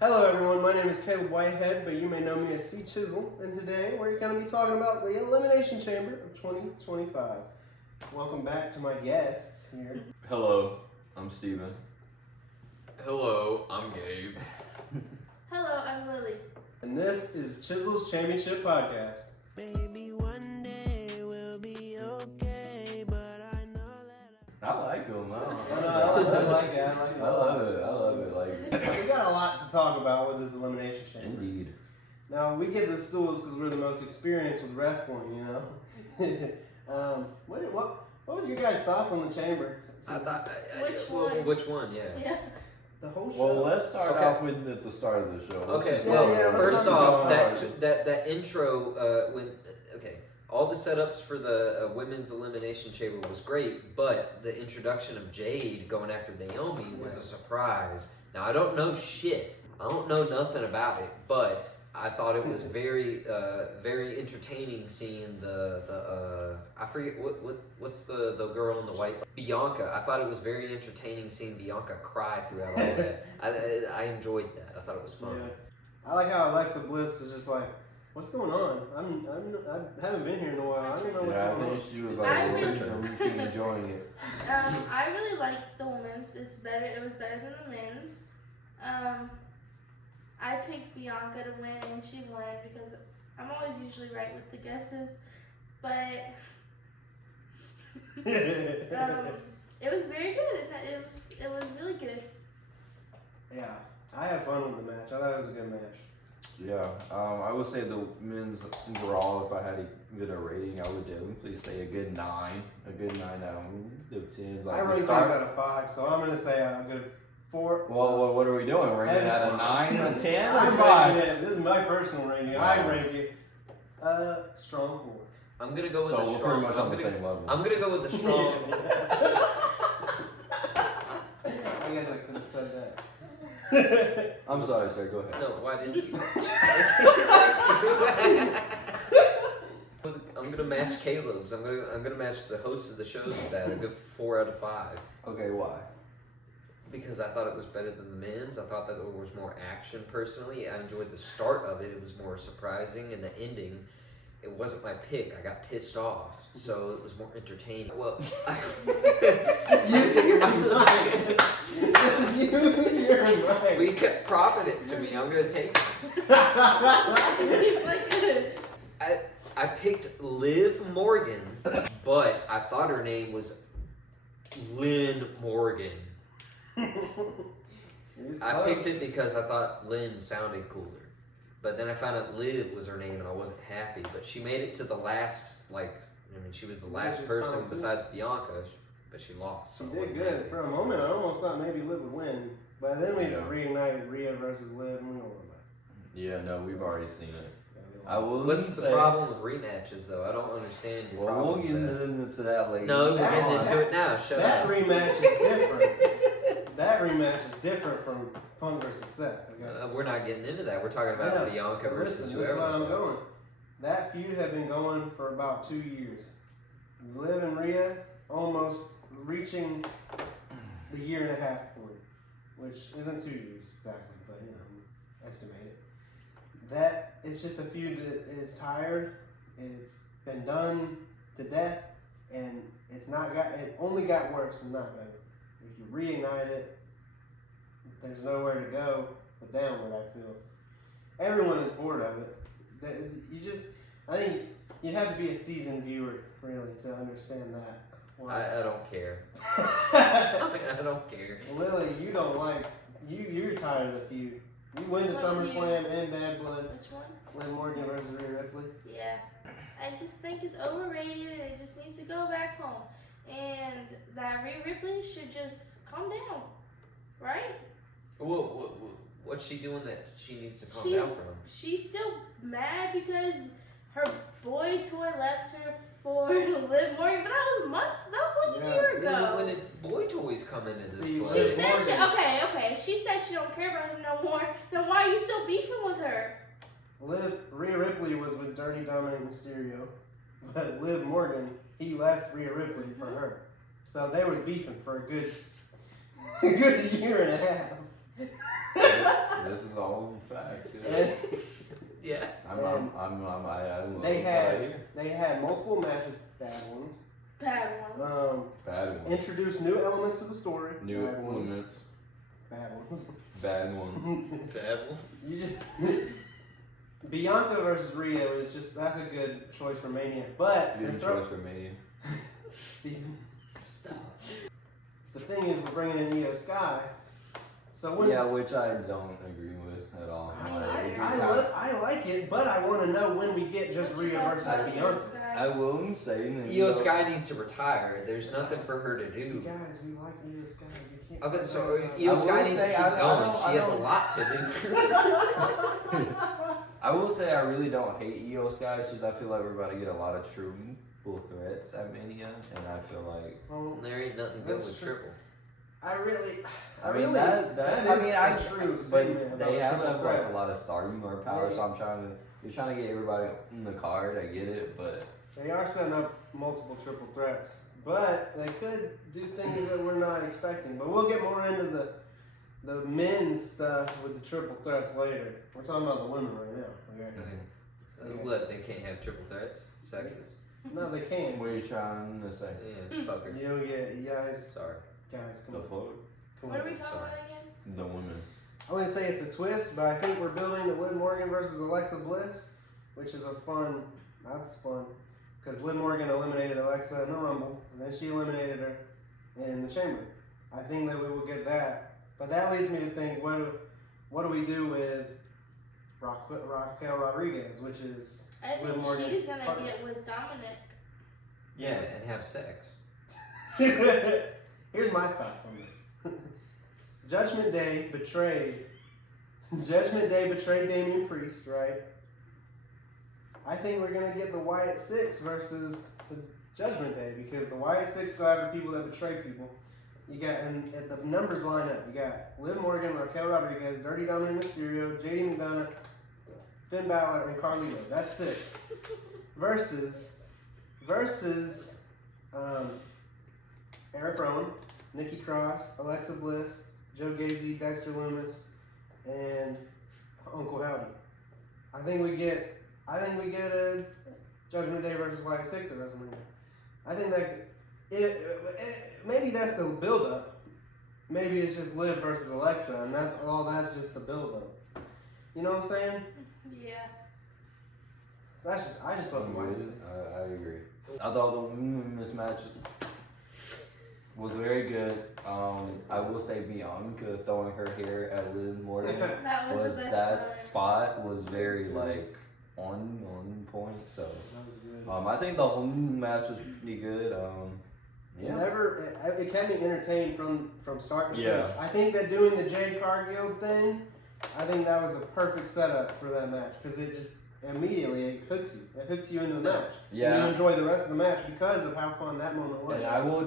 Hello everyone, my name is Caleb Whitehead, but you may know me as C-Chizzle, and today we're going to be talking about the Elimination Chamber of 2025. Welcome back to my guests here. Hello, I'm Steven. Hello, I'm Gabe. Hello, I'm Lily. And this is Chizzle's Championship Podcast. Maybe one day we'll be okay, but I know that I like him. I like it. I love it. Like, We got a lot to talk about with this Elimination Chamber. indeed. Now, we get the stools because we're the most experienced with wrestling, you know? What was your guys' thoughts on the chamber? I thought. Which one? Which one? Yeah. Yeah. The whole show. Well, let's start Okay. off with at the start of the show. Let's Okay. just Well, Yeah, let's first talk off, about that intro all the setups for the women's elimination chamber was great, but the introduction of Jade going after Naomi was a surprise. Now I don't know shit. I don't know nothing about it, but I thought it was very entertaining seeing the I forget what's the girl in the white, Bianca. I thought it was very entertaining seeing Bianca cry throughout all that. I enjoyed that. I thought it was fun. Yeah. I like how Alexa Bliss is just like, what's going on? I haven't been here in a while. I don't know what's Yeah, I going on. think she was I like, really- we're enjoying it. I really liked the women's. It was better than the men's. I picked Bianca to win, and she won because I'm always usually right with the guesses, but it was very good. It was really good. Yeah, I had fun with the match. I thought it was a good match. Yeah, I would say the men's overall, if I had to give it a rating, I would definitely say a good 9. A good 9 out of 10. Like I we rate things start- out of 5, so I'm gonna say a good 4. Well, what are we doing? We're gonna add a 9, a 10, or I'm 5? ranking it. This is my personal rating. I rank it strong 4. I'm gonna go with So the we're strong. pretty much on the same level. I'm gonna go with the strong. I guess I could have said that. I'm sorry, sir. Go ahead. No, why didn't you? I'm gonna match Caleb's. I'm gonna match the host of the shows with that. A good 4 out of 5. Okay, why? Because I thought it was better than the men's. I thought that there was more action personally. I enjoyed the start of it. It was more surprising, and the ending, it wasn't my pick. I got pissed off, so it was more entertaining. Well, Use your mind. Just use your mind. we kept propping it to me. I'm gonna take it. He's like, I picked Liv Morgan, but I thought her name was Lynn Morgan. I picked it because I thought Lynn sounded cooler. But then I found out Liv was her name and I wasn't happy. But she made it to the last, she was the last she's person fine, too. besides Bianca, but she lost. So She I did wasn't good. happy. For a moment, I almost thought maybe Liv would win. But then we Yeah. reignited Rhea versus Liv, and we don't want Yeah, no, we've already seen it. that. I will What's the say, problem with rematches, though? I don't understand your well, we'll problem get with that. into that later. No, we're getting That- into it now. Shut That up. rematch is different. That rematch is different from Punk versus Seth. Okay? We're not getting into that. We're talking about Yeah, Bianca but versus listen, whoever. this is where I'm the fuck. going. That feud had been going for about 2 years. Liv and Rhea almost reaching the 1.5 year point, which isn't 2 years exactly, but estimate it. That it's just a feud that is tired. It's been done to death, and it only got worse and not better. If you reignite it, there's nowhere to go but downward. I feel everyone is bored of it. I think you'd have to be a seasoned viewer really to understand that. I don't care. I don't care. Lily, you don't like you're tired of the feud. You went to What SummerSlam and Bad Blood. which one? Liv Morgan versus Rhea Ripley. Yeah. I just think it's overrated and it just needs to go back home. And that Rhea Ripley should just calm down. Right? What's she doing that she needs to calm She- down from? She's still mad because her boy toy left her for Liv Morgan, but that was months. That was like a year ago. When did Boy Toys come into this See, play? She Liv said she Morgan. okay. She said she don't care about him no more. Then why are you still beefing with her? Rhea Ripley was with Dirty Dominic Mysterio, but Liv Morgan, he left Rhea Ripley for her. So they was beefing for a good 1.5 years. This is all all facts. And Yeah. they had multiple matches, bad ones. Bad ones. Bad ones. Introduced new elements to the story. New bad ones. elements. Bad ones. Bad ones. Bad one. You just Bianca versus Rhea is that's a good choice for Mania. But Good choice for me. Steven, Stop. the thing is we're bringing in Io Sky. So when Yeah, which I don't agree with at all. I like it, but I want to know when we get just What you Rhea guys versus got Bianca. against that? I will say that Io Sky needs to retire. There's nothing for her to You do. guys, we like Io Sky. You can't. Okay, so I Io will Sky needs to say, keep I going. don't- She I has a don't- lot to do. I will say I really don't hate Io Sky. It's just I feel like we're about to get a lot of triple threats at Mania, and I feel like Oh, There ain't nothing good That's with true. triple. I mean I mean that is I a true but statement about they have triple like threats. a lot of stardom or power, so you're trying to get everybody in the card. I get it, but They are setting up multiple triple threats, but they could do things that we're not expecting. But we'll get more into the men's stuff with the triple threats later. We're talking about the women right now. Okay. Okay. What? They can't have triple threats? Sexist? No, they can. what are you trying to say? Yeah, fuck her. You don't get you guys. Sorry. Guys, come The on. fuck? Come What on. are we talking Sorry. about again? The women. I wouldn't say it's a twist, but I think we're building the Liv Morgan versus Alexa Bliss, which is that's fun, because Liv Morgan eliminated Alexa in the Rumble, and then she eliminated her in the Chamber. I think that we will get that, but that leads me to think, what do we do with Raquel Rodriguez, which is I Liv think Morgan's she's gonna partner. get with Dominic. Yeah, and have sex. Here's my thoughts on this. Judgment Day betrayed Damian Priest, right? I think we're gonna get the Wyatt Six versus the Judgment Day, because the Wyatt Six go after people that betray people. You got, and the numbers line up. You got Liv Morgan, Raquel Rodriguez, Dirty Dominic Mysterio, JD McDonough, Finn Balor, and Carlito. That's 6. Versus Eric Rowan, Nikki Cross, Alexa Bliss, Joe Gacy, Dexter Lumis, and Uncle Howdy. I think we get a Judgment Day versus Wyatt Six at WrestleMania. I think that maybe that's the build up. Maybe it's just Liv versus Alexa, and that's just the build up. You know what I'm saying? Yeah. I just love the Wyatt Six. I agree. I thought the women's match was very good. I will say Bianca throwing her hair at Liv Morgan That was the best that part. spot was very like on point. So That was good. I think the whole match was pretty good. It kept me entertained from start to Yeah. finish. I think that doing the Jade Cargill thing, I think that was a perfect setup for that match, because it just immediately it hooks you into the match. Yeah. And you enjoy the rest of the match because of how fun that moment was. And I will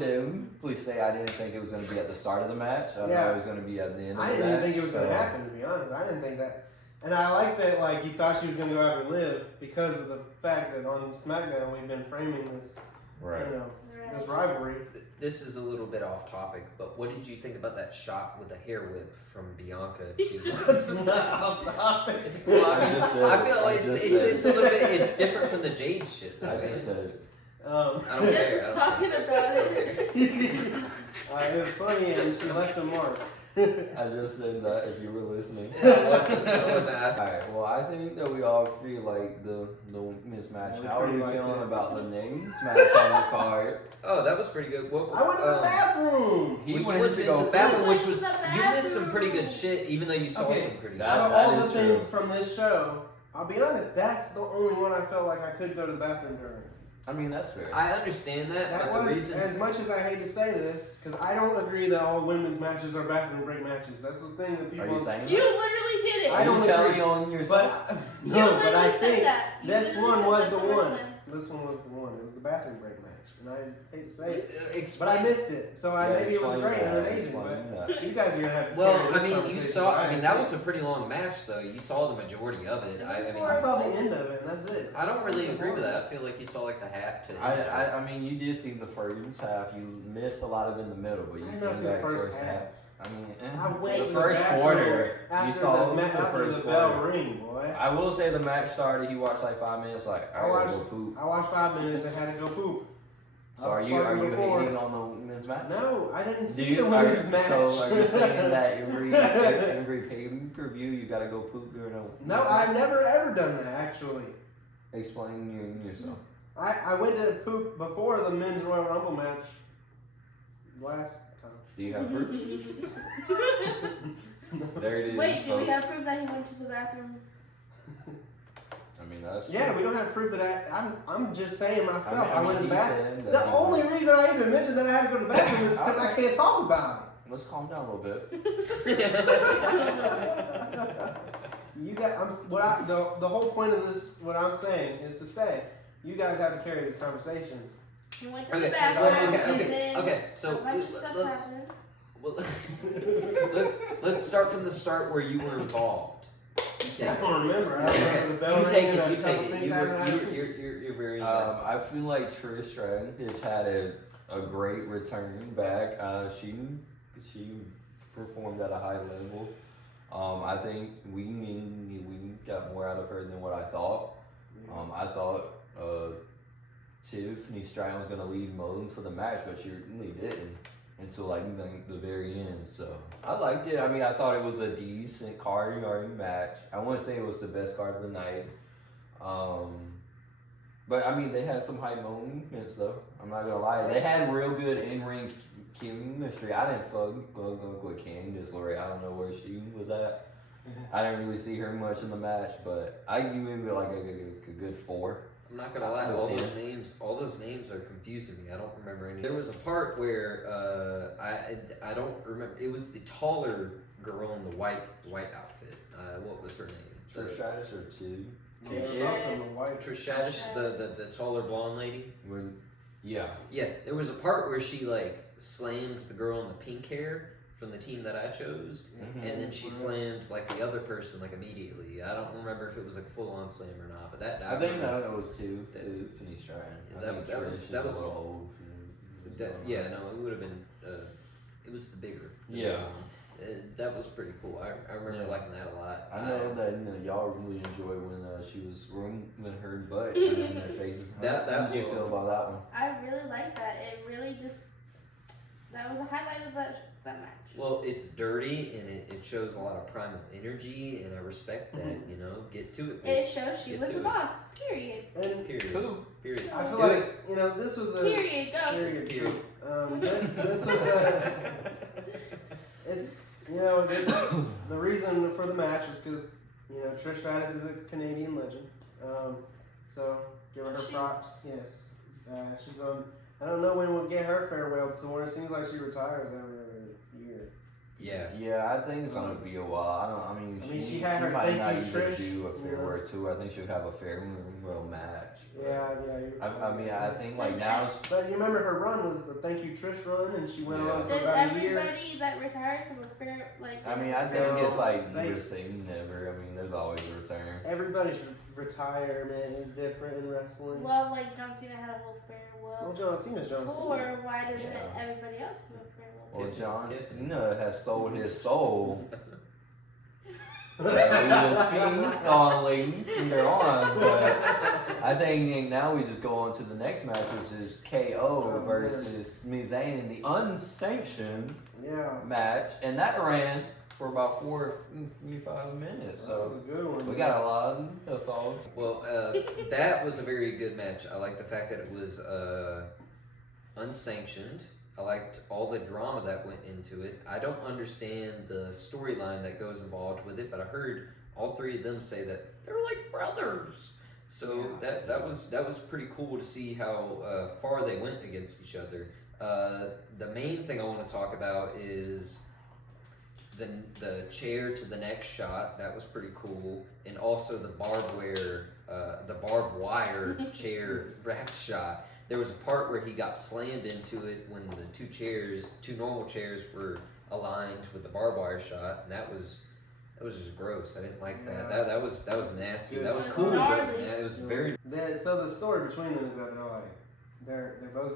please say I didn't think it was going to be at the start of the match. I thought it was going to be at the end of the I match. didn't even think it was so- going to happen, to be honest. I didn't think that. And I like that, like, you thought she was going to go after Liv because of the fact that on SmackDown we've been framing this, Right. you know, Right. this rivalry. This is a little bit off topic, but what did you think about that shot with the hair whip from Bianca? She's That's not off topic. Well, I I, just said I it. feel I like just it's said a little bit it's different from the Jade shit. I just said it. I don't Just care. was talking about it. It was funny, and she left a mark. I just said that if you were listening. Yeah, I wasn't asking. Alright, well I think that we all pretty like the mismatch. Yeah, we How are pretty you liked feeling it. about the names match on the card? Oh, that was pretty good. What, I went to the bathroom. He you wanted went to into go the bathroom, first. which was Went to the you missed some pretty good bathroom. shit, even though you saw Okay, some pretty good. that- Out of all the is things true. from this show, I'll be honest, that's the only one I felt like I could go to the bathroom during. I mean that's fair. I understand that, That but the was, reason as much as I hate to say this, because I don't agree that all women's matches are bathroom break matches. That's the thing that people. Are you saying You that? literally did it. I don't Are you telling agree. on yourself? But You no, literally but I said think that. You this literally one said was that, the so one. listen. This one was the one. It was the bathroom break match, and I hate to say it, but explain. I missed it. So maybe it was Explain great and that, amazing, explain but that. you guys are gonna have to Well, carry I this mean, you conversation. saw. I mean, didn't that see was it. a pretty long match, though. You saw the majority of it. I mean, I saw the end of it, and that's it. I don't really agree with that. I feel like you saw like the half to the end. I mean you did see the first half. You missed a lot of it in the middle, but you I did not came see the back first towards the half. I mean, I went the to first bathroom quarter, you after saw the, the after first the bell quarter. ring, boy. I will say the match started. He watched like 5 minutes. Like I gotta go poop. I watched 5 minutes and had to go poop. So are you hating on the women's match? No, I didn't see Do you, the women's match. So are you saying that every pay-per-view you gotta go poop during a No, I've never ever done that actually. Explain yourself. I went to poop before the men's Royal Rumble match last time. Do you have proof? There it is. Wait, do we folks. have proof that he went to the bathroom? I mean, that's Yeah, true. we don't have proof that I'm just saying myself. I, mean, went to the he bathroom. said that The he only went. reason I even mentioned that I had to go to the bathroom is because I can't talk about Let's calm down a little bit. it. You got the whole point of this. What I'm saying is to say you guys have to carry this conversation. He went to Okay, the bathroom and then okay. So a bunch of stuff happened. well, let's start from the start where you were involved. You I take don't remember. I it. remember the bell You take ringing it. and You a couple take it. things You happening. you're very invested. I feel like Trish Stratus has had a great return back. She performed at a high level. I think we got more out of her than what I thought. I thought Tiffany Stratton was gonna lead most of the match, but she really didn't until like the very end. So I liked it. I mean, I thought it was a decent card match. I wouldn't say it was the best card of the night. But I mean, they had some high moments though. I'm not gonna lie. They had real good in-ring chemistry. I didn't fuck with Candice LeRae. I don't know where she was at. I didn't really see her much in the match, but I give it like a good 4. I'm not gonna lie, all those names are confusing me. I don't remember any. There was a part where I don't remember. It was the taller girl in the white outfit. What was her name? Trish Stratus or 2? Trish Stratus, the taller blonde lady. Yeah. Yeah, there was a part where she like slammed the girl in the pink hair from the team that I chose, and then she slammed like the other person like immediately. I don't remember if it was like a full on slam or not, but that I think no, it was 2. Tiffany Stratton. Yeah, I think that Trish was is a little old. yeah, no, it would have been. It was the bigger. Yeah. one. That was pretty cool. I remember liking that a lot. I know that y'all really enjoyed when she was rubbing her butt in their faces. How did you feel about that one? I really like that. It really that was a highlight of that match. Well, it's dirty and it shows a lot of primal energy, and I respect that. You know, get to it. It shows she Get was to a it. boss. Period. And Period. I feel Do like this was a Period. Go. period. Period. This was it's the reason for the match is because Trish Stratus is a Canadian legend. So give her props. Yes, she's on. I don't know when we'll get her farewell tour. It seems like she retires every year. Yeah. I think it's gonna be a while. I mean, she had her might thank not you, even Trish, do a farewell tour. I think she'll have a farewell match. Yeah. I mean, I think like Does now. But you remember her run was the thank you Trish run, and she went on for Does about a year. everybody that retires have a fair like? I mean, I think No, it's like they- never say never. I mean, there's always a return. Everybody's retirement is different in wrestling. Well, like John Cena had a whole farewell Well, John Cena's John tour. Cena. Why doesn't Yeah. everybody else have a farewell tour? Well, John Tiffany. Cena has sold his soul. We will speak on later on, but I think now we just go on to the next match, which is KO versus Sami Zayn in the unsanctioned Yeah. match, and that ran for about 45 minutes. That was So a good one. we got a lot of thoughts. Well, that was a very good match. I like the fact that it was unsanctioned. I liked all the drama that went into it. I don't understand the storyline that goes involved with it, but I heard all 3 of them say that they were like brothers. So that was pretty cool to see how far they went against each other. The main thing I want to talk about is the chair to the neck shot. That was pretty cool, and also the barbed wire chair wrap shot. There was a part where he got slammed into it when the two normal chairs were aligned with the barbed wire shot, and that was just gross. I didn't like that. That was nasty. That was cool, but it was very. So the story between them is that they're both.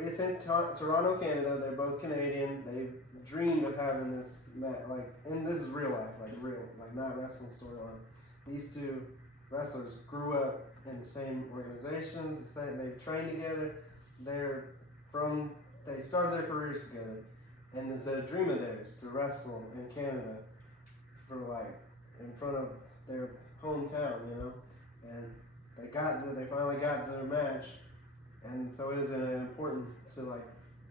It's in Toronto, Canada. They're both Canadian. They dreamed of having this like, and this is real life, like real, like not wrestling storyline. These two wrestlers grew up in the same organizations, they trained together. They started their careers together, and it's a dream of theirs to wrestle in Canada for like in front of their hometown, you know. And they finally got the match, and so it was important to like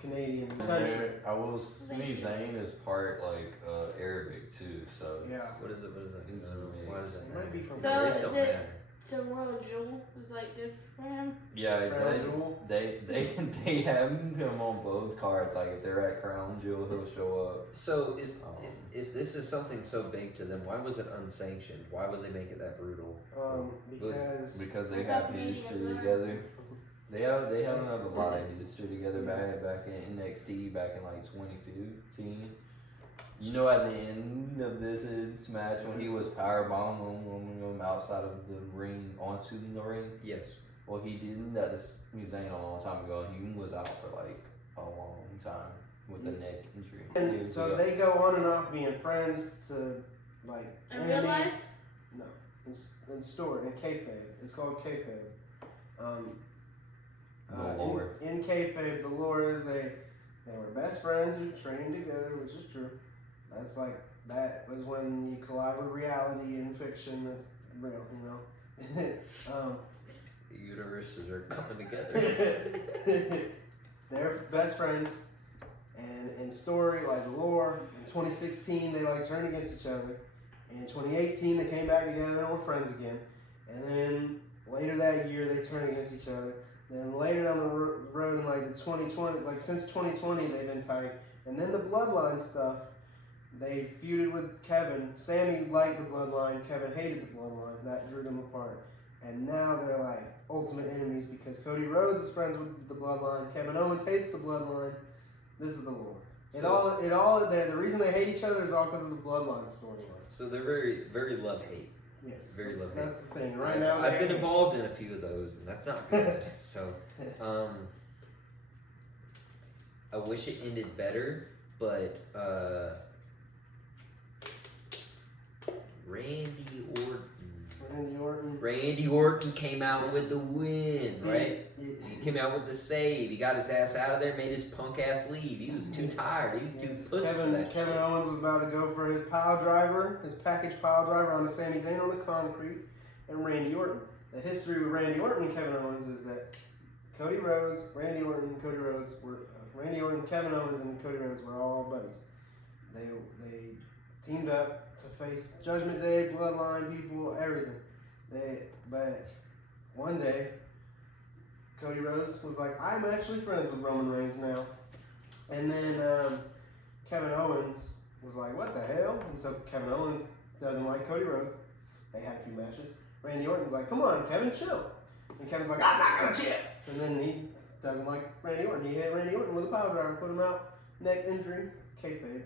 Canadian country. I will. Sami Zayn is part like Arabic too, so Yeah. What is it? He's a Why does it It might be from So The race don't the- matter. So Royal Jewel is like good for him. yeah. Crown Jewel. They have him on both cards. Like if they're at Crown Jewel, he'll show up. So Oh. if this is something so big to them, why was it unsanctioned? Why would they make it that brutal? Because they What's have happening? history What's together. They have a lot of history together back in NXT back in like 2015. You know, at the end of this match when he was powerbombing him outside of the ring onto the ring. Yes. Well, he did that to Sami Zayn a long time ago. He was out for like a long time with a neck injury. And so they go on and off being friends to like In real enemies. life? No, in story in kayfabe. It's called kayfabe. The lore. In kayfabe, the lore is they were best friends who trained together, which is true. That's like that was when you collide with reality and fiction. That's real, you know. The universes are coming together. They're best friends, and in story, like the lore, in 2016 they like turned against each other. In 2018 they came back together and were friends again. And then later that year they turned against each other. Then later down the road in like the 2020, like since 2020 they've been tight. And then the bloodline stuff, they feuded with Kevin. Sammy liked the bloodline, Kevin hated the bloodline. That drew them apart. And now they're like ultimate enemies because Cody Rhodes is friends with the bloodline. Kevin Owens hates the bloodline. This is the lore. The reason they hate each other is all because of the bloodline storyline. So they're very, very love-hate. Yes, Very that's, love-hate. that's the thing. Right now, I've been involved in a few of those, and that's not good. So, I wish it ended better, but Randy Orton came out with the win, right? He came out with the save. He got his ass out of there, made his punk ass leave. He was too tired. He was too pussy for that. Kevin Owens was about to go for his pile driver, his package pile driver onto Sami Zayn on the concrete, and Randy Orton. The history with Randy Orton and Kevin Owens is that Randy Orton, Kevin Owens, and Cody Rhodes were all buddies. They teamed up to face Judgment Day, Bloodline people, everything. But one day, Cody Rhodes was like, I'm actually friends with Roman Reigns now. And then Kevin Owens was like, what the hell? And so Kevin Owens doesn't like Cody Rhodes. They had a few matches. Randy Orton's like, come on, Kevin, chill. And Kevin's like, I'm not gonna chill. And then he doesn't like Randy Orton. He hit Randy Orton with a power driver, put him out, neck injury, kayfabe,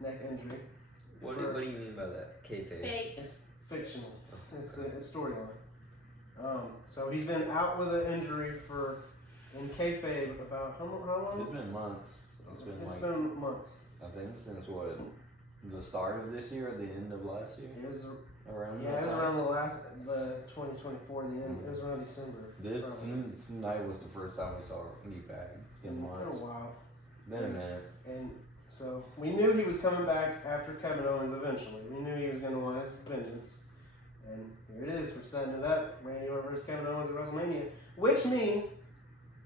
neck injury. What do you mean by that? Kayfabe? Fake. It's fictional. It's storyline. So he's been out with an injury in kayfabe about how long? It's been months. It's been months. I think since what, the start of this year or the end of last year? It was Around it that was time? around the 2024, the end. It was around December. This night was the first time we saw me back in Been months. a while. Been a minute. And so we knew he was coming back after Kevin Owens eventually. We knew he was going to want his vengeance. And here it is, we're setting it up. Randy Orton versus Kevin Owens at WrestleMania. Which means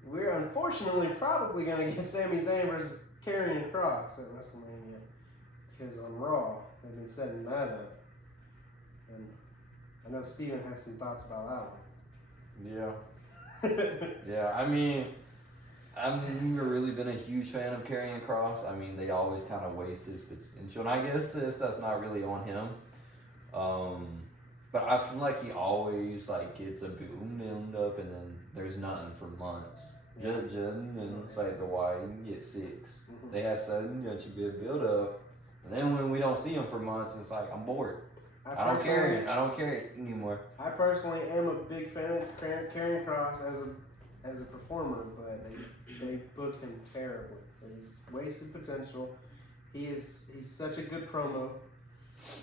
we're unfortunately probably going to get Sami Zayn versus Karrion Kross at WrestleMania. Because on Raw, they've been setting that up. And I know Steven has some thoughts about that one. Yeah. Yeah, I mean, I've never really been a huge fan of Karrion Kross. I mean, they always kind of waste his potential, and I guess that's not really on him. But I feel like he always like gets a boom up, and then there's nothing for months. And it's like the why you get 6. They have sudden such a good build up, and then when we don't see him for months, it's like I'm bored. I don't care it anymore. I personally am a big fan of Karrion Kross as a performer, but they booked him terribly. He's wasted potential. He's such a good promo,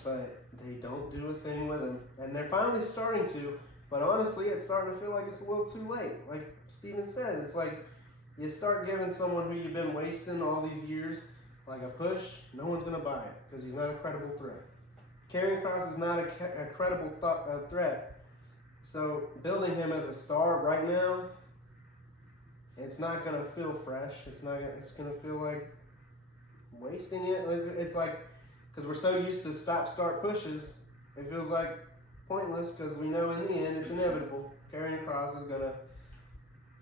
but they don't do a thing with him, and they're finally starting to. But honestly, it's starting to feel like it's a little too late. Like Steven said, it's like you start giving someone who you've been wasting all these years like a push. No one's gonna buy it because he's not a credible threat. Karrion Kross is not a credible threat. So building him as a star right now, it's not gonna feel fresh. It's gonna feel like wasting it. It's like, because we're so used to stop-start pushes, it feels like pointless because we know in the end it's inevitable. Karrion Kross is gonna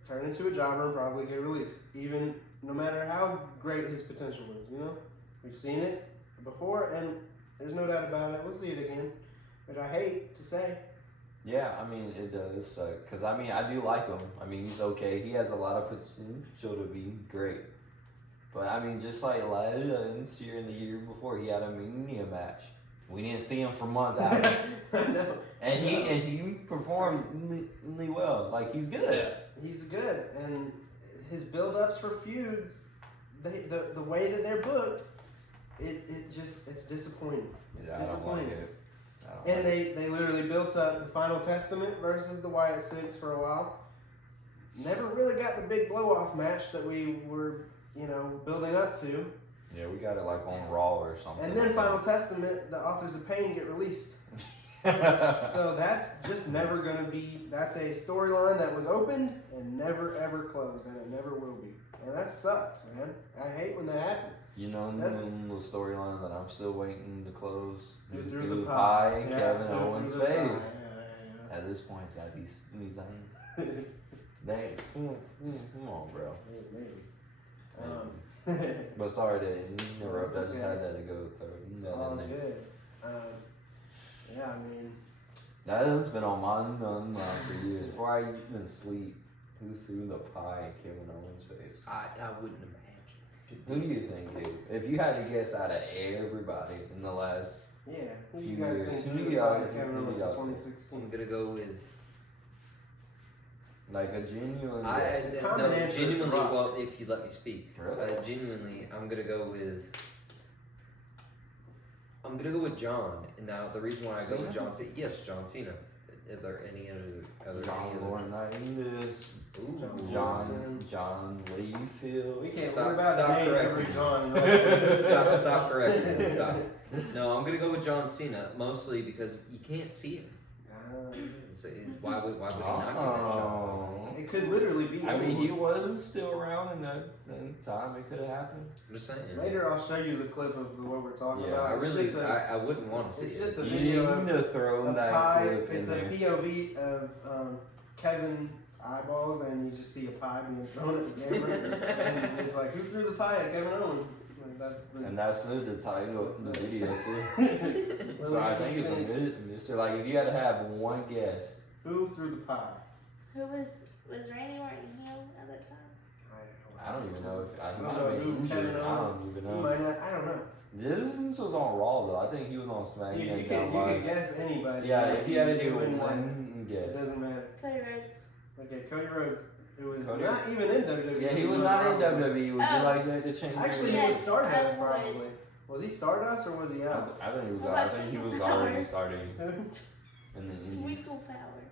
turn into a jobber and probably get released, even no matter how great his potential is. You know, we've seen it before, and there's no doubt about it. We'll see it again, which I hate to say. Yeah, I mean, it does suck. Because, I mean, I do like him. I mean, he's okay. He has a lot of potential to be great. But, I mean, just like last year and the year before, he had a Mania match. We didn't see him for months after. I know. And he performed really well. Like, he's good. He's good, and his build-ups for feuds, the way that they're booked, it's disappointing. It's Yeah, I don't disappointing. like it. And they literally built up the Final Testament versus the Wyatt Six for a while. Never really got the big blow-off match that we were, building up to. Yeah, we got it like on Raw or something. And then Final Testament, the Authors of Pain get released. So that's just never going to be, that's a storyline that was opened and never ever closed, and it never will be. And that sucks, man. I hate when that happens. You know the storyline that I'm still waiting to close? Who Through threw the the pie, Yeah, Kevin who Owens' threw the face. pie. Yeah. At this point, it's gotta be Zayn. Come on, bro. Maybe. But sorry to interrupt. I just okay. had that to go through. It's That all in there. good. Yeah, I mean, That's been on my mind for years. Before I even sleep, who threw the pie in Kevin Owens' face? I wouldn't imagine. Who do you think, Gabe? If you had to guess out of everybody in the last yeah. Who do few you guys years, think who threw do the you pie got- at Kevin who do Owens you in got? 2016? I'm gonna go with. Like a genuine I guess. Common no, answer is genuinely. The Rock. Well, if you let me speak, Really? genuinely, I'm gonna go with. I'm gonna go with John. And now the reason why I go with Cena? John, yes, John Cena. Is there any other John Laurinaitis, Ooh, John Layfield. We can't. Stop- we're about stop to name correcting every me. John. in wrestling. Stop correcting me. Stop. No, I'm gonna go with John Cena mostly because you can't see him. So why would he not get that shot? Oh. It could literally be. I mean, anyone. he was still around in that time. It could have happened. I'm just saying. Later, I'll show you the clip of what we're talking Yeah, about. I It's really, just a- I wouldn't want to see it's it. just a You video need of to throw a that pie. clip in It's a there. POV of Kevin's eyeballs, and you just see a pie being thrown at the camera, and it's like, who threw the pie at Kevin Owens? Like, that's the. And that's the title of the video too. So I think it's a mystery. Like if you had to have one guess, Who threw the pie? Who was Randy Orton heel at that time? I don't even know if I don't might know have been who injured. Kevin I don't even He know. might not. I don't know. This was on Raw though. I think he was on SmackDown. Dude, you down can live. guess anybody. Yeah, if you had to do wouldn't matter. one It guess. doesn't matter. Cody Rhodes. Okay, Cody Rhodes, who was Cody? not even in WWE. Yeah, he was not in WWE. Would you Oh. like that to change? Actually, he Yes, was Stardust I would. probably. Was he Stardust or was he out? I think he was. What I about think he was Twinkle already Power? starting in the Indies. Twinkle Power.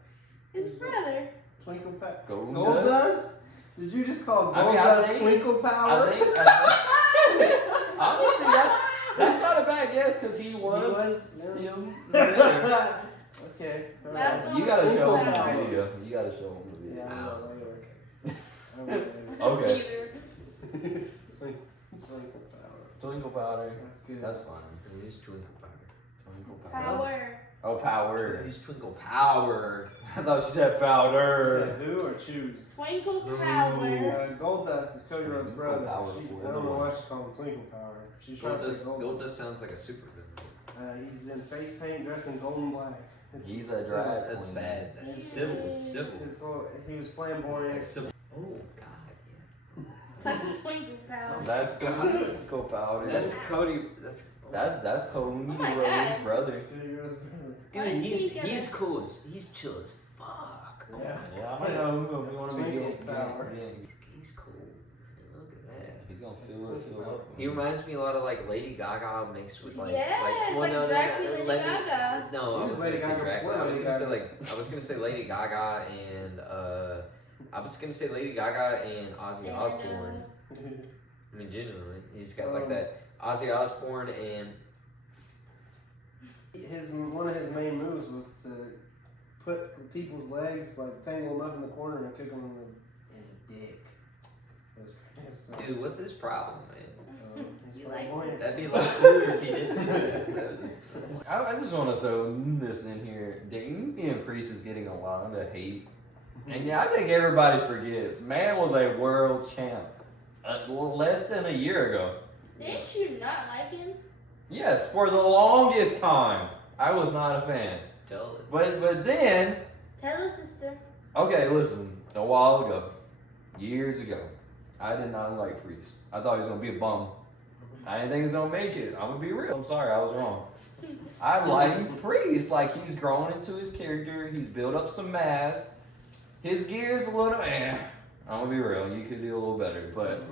His brother. Twinkle Power. Gold Goldust? Did you just call I mean, I Goldust think- Twinkle Power? I think. Honestly, that's not a bad guess because he was yeah. still there. Okay. all That right. You gotta show him Twinkle the Power. video. You gotta show him the video. Yeah, I Ow. will later. I will later. Okay. Neither. Twinkle Power. Twinkle powder. That's good. That's fine. Use Twinkle Power. Twinkle powder. Power. Oh, power. Use Twinkle Power. I thought she said Is powder. that who or choose? Twinkle Ooh. Power. Goldust is Cody Rhodes' Twinkle brother. Power She, for I don't know the why win. she called him Twinkle Power. She's trying to say Goldust sounds like a supervillain. He's in face paint, dressed in gold and black. It's He's a civil. drag That's queen. bad. It's That's civil. civil. It's civil. He was flamboyant. Like civil. Oh God, That's Twinkle Power. That's twinkle powder. yeah. That's Cody. That's Cody Oh my Rhodes' God. brother. It's Cody Rhodes' brother. Dude, Why is he he's gonna- cool as he's chill as fuck. Yeah. Yeah, I know. That's We want to Twinkle be Power. He's cool. Man, look at that. He's gonna fill up. He reminds me a lot of like Lady Gaga mixed with like Yes, like Dracula Lady Gaga. No, I He was was gonna Lady say Gaga Dracula. before I was Lady gonna say Gaga. like I was gonna say Lady Gaga and I was gonna say Lady Gaga and Ozzy Osbourne. I mean, genuinely, he's got like that Ozzy Osbourne and one of his main moves was to put people's legs, like tangle them up in the corner and kick them in the dick. dude, what's his problem, man? He's He likes flamboyant. That'd be a lot cooler if he didn't do that. I just want to throw this in here. Damian Priest is getting a lot of hate. And yeah, I think everybody forgets. Man was a world champ less than a year ago. Didn't you not like him? Yes, for the longest time, I was not a fan. Tell it. But then, Tell us, sister. okay, listen. A while ago, years ago, I did not like Priest. I thought he was gonna be a bum. I didn't think he was gonna make it. I'm gonna be real. I'm sorry, I was wrong. I like Priest. Like, he's growing into his character. He's built up some mass. His gear's a little I'm gonna be real. You could do a little better. But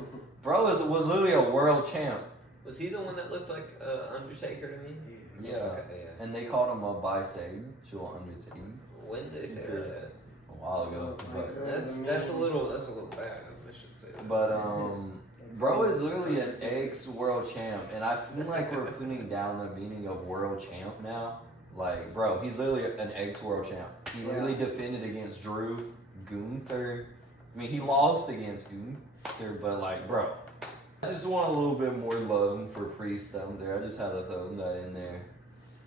bro was literally a world champ. Was he the one that looked like Undertaker to me? Yeah. Okay, yeah. And they called him a bisexual Undertaker When did they say that? a while ago. But That's a little bad. I should say that. But bro is literally an ex-world champ, and I feel like we're putting down the meaning of world champ now. Like, bro, he's literally an ex-world champ. He literally defended against Drew Gunther. I mean, he lost against Gunther, but like, bro, I just want a little bit more love for Priest down there. I just had to throw that in there.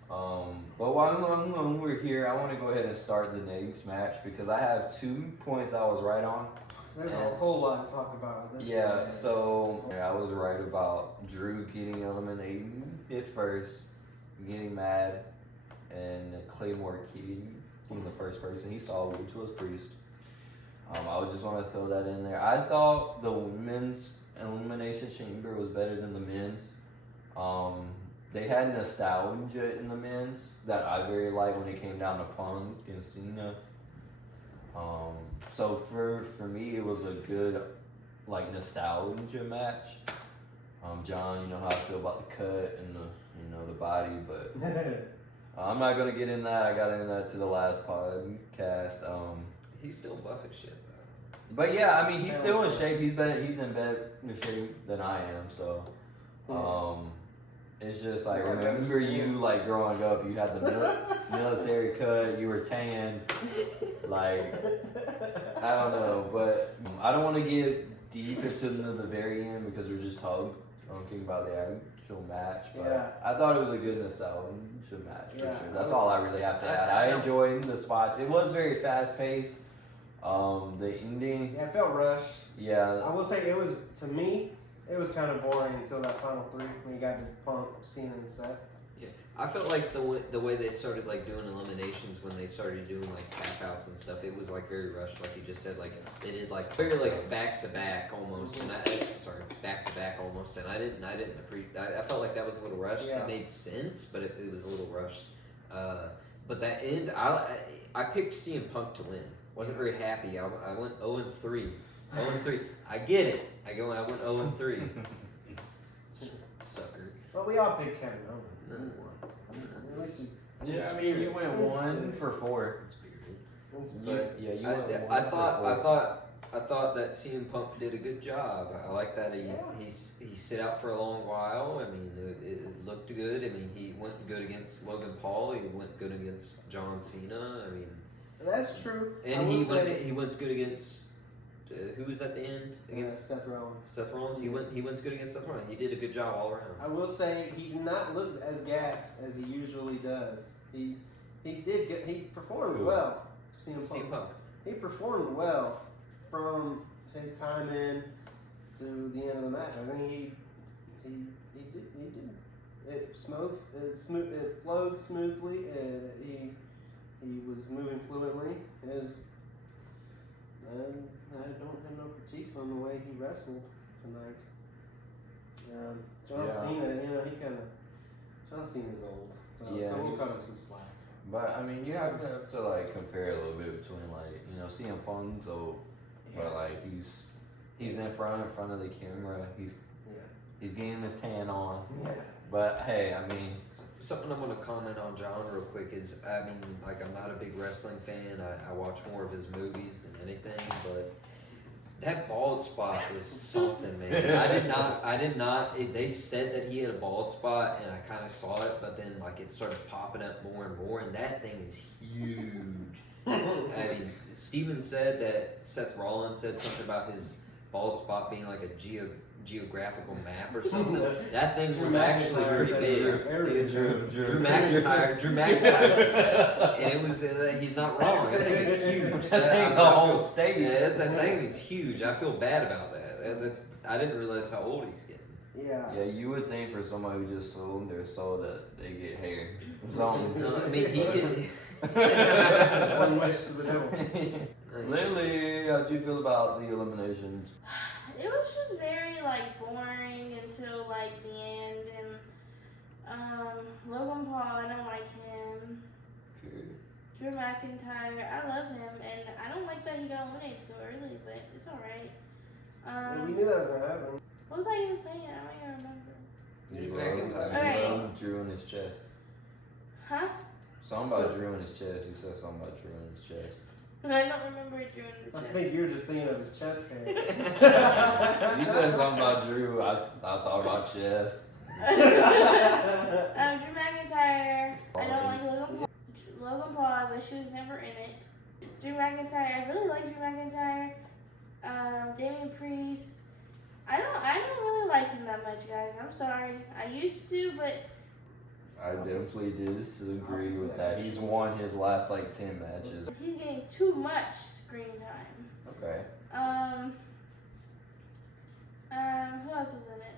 But while we're here, I want to go ahead and start the next match because I have 2 points I was right on. There's a whole lot to talk about. Yeah, so I was right about Drew getting eliminated at first, getting mad, and Claymore King being the first person he saw, which was Priest. I would just want to throw that in there. I thought the women's Elimination Chamber was better than the men's. They had nostalgia in the men's that I very liked when it came down to Punk and Cena. So for me, it was a good like nostalgia match. John, you know how I feel about the cut and the body, but I'm not gonna get in that. I got into that to the last podcast. He's still buff as shit though. But yeah, I mean, he's still in shape. He's in better shape than I am. So, it's just like, remember you like growing up, you had the military cut, you were tan. Like, I don't know, but I don't want to get deep into the very end because we're just talking about the actual match. But I thought it was a good nostalgia match for sure. That's all I really have to add. I enjoyed the spots. It was very fast paced. The ending. Yeah, it felt rushed. Yeah. I will say to me, it was kind of boring until that final 3 when you got to Punk, Cena, and Seth. Yeah, I felt like the way they started like doing eliminations when they started doing like tap outs and stuff, it was like very rushed, like you just said. Like they did like very like back to back almost, and back to back almost, and I didn't appreciate. I felt like that was a little rushed. Yeah. It made sense, but it was a little rushed. But that end, I picked CM Punk to win. Wasn't very happy. I went 0-3. 0-3. I get it. I went 0-3. Sucker. Well, we all picked Kevin Owens. At least Yeah, I mean, you went 1 for 4. But you went I 1 for 4. thought that CM Punk did a good job. I like that he sit out for a long while. I mean, it looked good. I mean, he went good against Logan Paul. He went good against John Cena. I mean, that's true. and he went good against who was at the end against Seth Rollins. Seth Rollins. He went good against Seth Rollins. He did a good job all around. I will say he did not look as gassed as he usually does. He did good. He performed well. CM Punk. He performed well from his time in to the end of the match. I think he did. It flowed smoothly. He was moving fluently. I don't have no critiques on the way he wrestled tonight. John Cena, John Cena's old, so we'll cut him some slack. But I mean, you have to like compare a little bit between like CM Punk's old, but like he's in front of the camera. He's He's getting his tan on. Yeah. But hey, I mean, Something I want to comment on John real quick is, I mean, like, I'm not a big wrestling fan. I watch more of his movies than anything, but that bald spot was something, man. I did not, they said that he had a bald spot, and I kind of saw it, but then, like, it started popping up more and more, and that thing is huge. I mean, Steven said that Seth Rollins said something about his bald spot being like a geographical map or something. That thing was actually pretty big. Drew McIntyre said that, and it was. He's not wrong. That thing is huge. that thing's a whole state. Yeah, that thing is huge. I feel bad about that. I didn't realize how old he's getting. Yeah. Yeah, you would think for somebody who just sold their soul that they get hair. Something. No, I mean, he can. That's one wish to the devil. Lily, how'd you feel about the eliminations? It was just very like boring until like the end, and Logan Paul, I don't like him. Drew McIntyre, I love him, and I don't like that he got eliminated so early, but it's alright. Yeah, we knew that was gonna happen. What was I even saying? I don't even remember. Drew McIntyre. Alright. Drew in his chest. Huh? Something about Drew in his chest. You said something about Drew in his chest. I don't remember Drew in the I chest. think you were just thinking of his chest hair. You said something about Drew. I thought about chest. Drew McIntyre, I don't like Logan Paul. Logan Paul, I wish he was never in it. Drew McIntyre, I really like Drew McIntyre. Damian Priest, I don't really like him that much, guys. I'm sorry. I used to, but I definitely disagree with that. He's won his last like 10 matches. he's getting too much screen time. Okay. Who else was in it?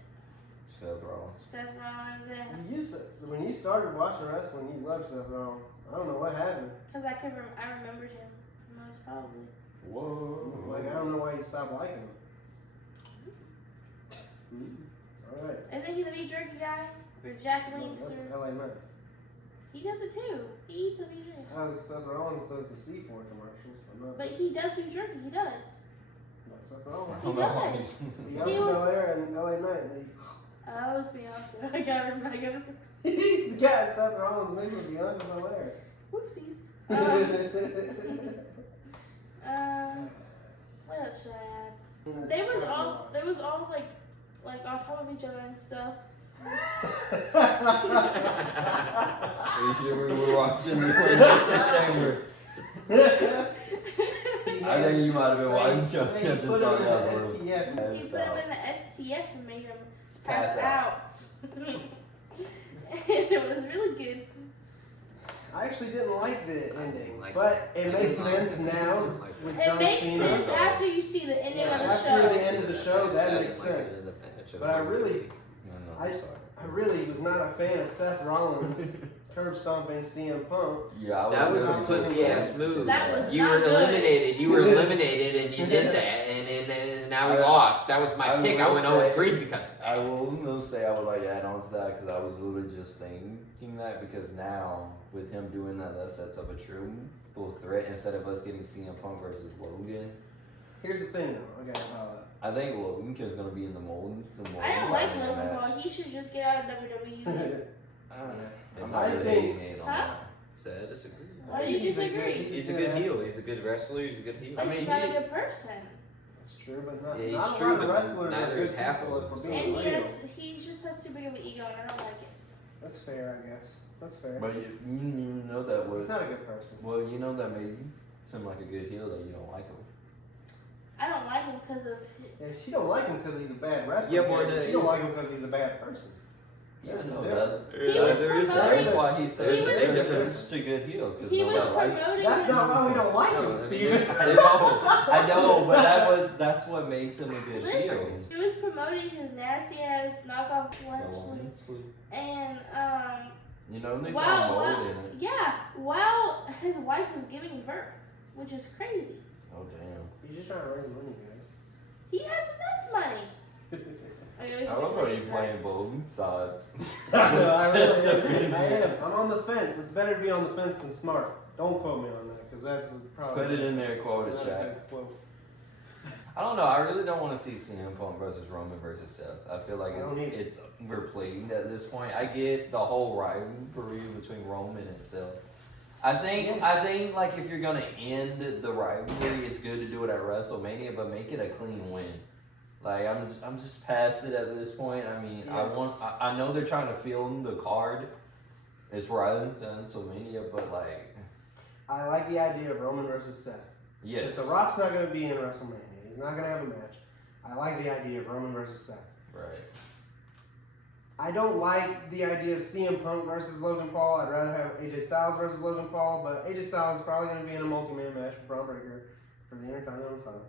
Seth Rollins. Seth Rollins, and When you started watching wrestling, you loved Seth Rollins. I don't know what happened. because I remembered him most probably. Whoa. Like, I don't know why you stopped liking him. Alright. Isn't he the beef jerky guy? Or Jack Links? That's Or LA Man. he does it too. He eats the beef jerky. Seth Rollins does the C4 commercials, but not, But he does beef jerky. He does. not Seth Rollins. I don't know why he's. Beyonce He was- Belair and LA Knight, I was Beyonce. I got her. the guy Seth Rollins made with Beyonce Belair. Whoopsies. What else should I add? They was all like on top of each other and stuff. Are you sure we were watching the Elimination Chamber? I think you might have been watching Chuck. He put him in the STF. He put him in the STF and made him pass out. And it was really good. I actually didn't like the ending, Like- but it makes sense now with It John makes Cena. sense after you see the ending of the After show. the end of the show, that I makes didn't like sense. it in the match. But I really, No, I- I'm sorry. I really was not a fan of Seth Rollins curb stomping CM Punk. Yeah, That was a not pussy ass move. That was You not were good. eliminated. You were eliminated, and you did that, and now we lost. That was my I pick. I will went say- 0-3 because. I will say I would like to add on to that because I was literally just thinking that because now with him doing that, that sets up a triple threat instead of us getting CM Punk versus Logan. Here's the thing though, okay, I think Logan is going to be in the mold. I don't like title Logan match. Paul. He should just get out of WWE. I'm I not really think- hating on Huh? that. So I disagree. Why do you disagree? He's a good heel. He's a good wrestler. He's a good heel. But I mean, he's not a he- good person. That's true, but not, Yeah, he's not true, a lot but of wrestlers neither are good is half people of if them, we're so- being And real. he just has too big of an ego, and I don't like it. That's fair, I guess. That's fair. But you know that was He's not a good person. well, you know that made him seem like a good heel that you don't like him. I don't like him because of. Yeah, she don't like him because he's a bad wrestler. Yeah, but she don't he's- like him because he's a bad person. Yeah, There's a no, difference. that, He was there is promoting- that's why he says He was- there's a difference. Such a good heel because He was nobody likes. promoting. That's not why we don't like No, I him, mean, Steven. I know, but that's what makes him a good heel. Listen, he was promoting his nasty ass knockoff flesh, and You know they Wow, found wow. mold in it. yeah, while his wife was giving birth, which is crazy. Oh damn. He's just trying to raise money, He has enough money. guys. I love how you're playing both sides. I Just really defeating am. I me. am. I'm on the fence. It's better to be on the fence than smart. Don't quote me on that, because that's probably Put it in there, quote it, not a chat. good quote. I don't know. I really don't want to see CM Punk versus Roman versus Seth. I feel like I don't either. it's overplayed at this point. I get the whole rivalry between Roman and Seth. I think like if you're gonna end the rivalry, it's good to do it at WrestleMania, but make it a clean win. Like I'm just past it at this point. I mean, Yes. I know they're trying to film the card. It's WrestleMania, but like I like the idea of Roman versus Seth. yes, Because The Rock's not going to be in WrestleMania. He's not going to have a match. I like the idea of Roman versus Seth. right. I don't like the idea of CM Punk versus Logan Paul. I'd rather have AJ Styles versus Logan Paul, but AJ Styles is probably going to be in a multi-man match with Braun Breaker for the Intercontinental title.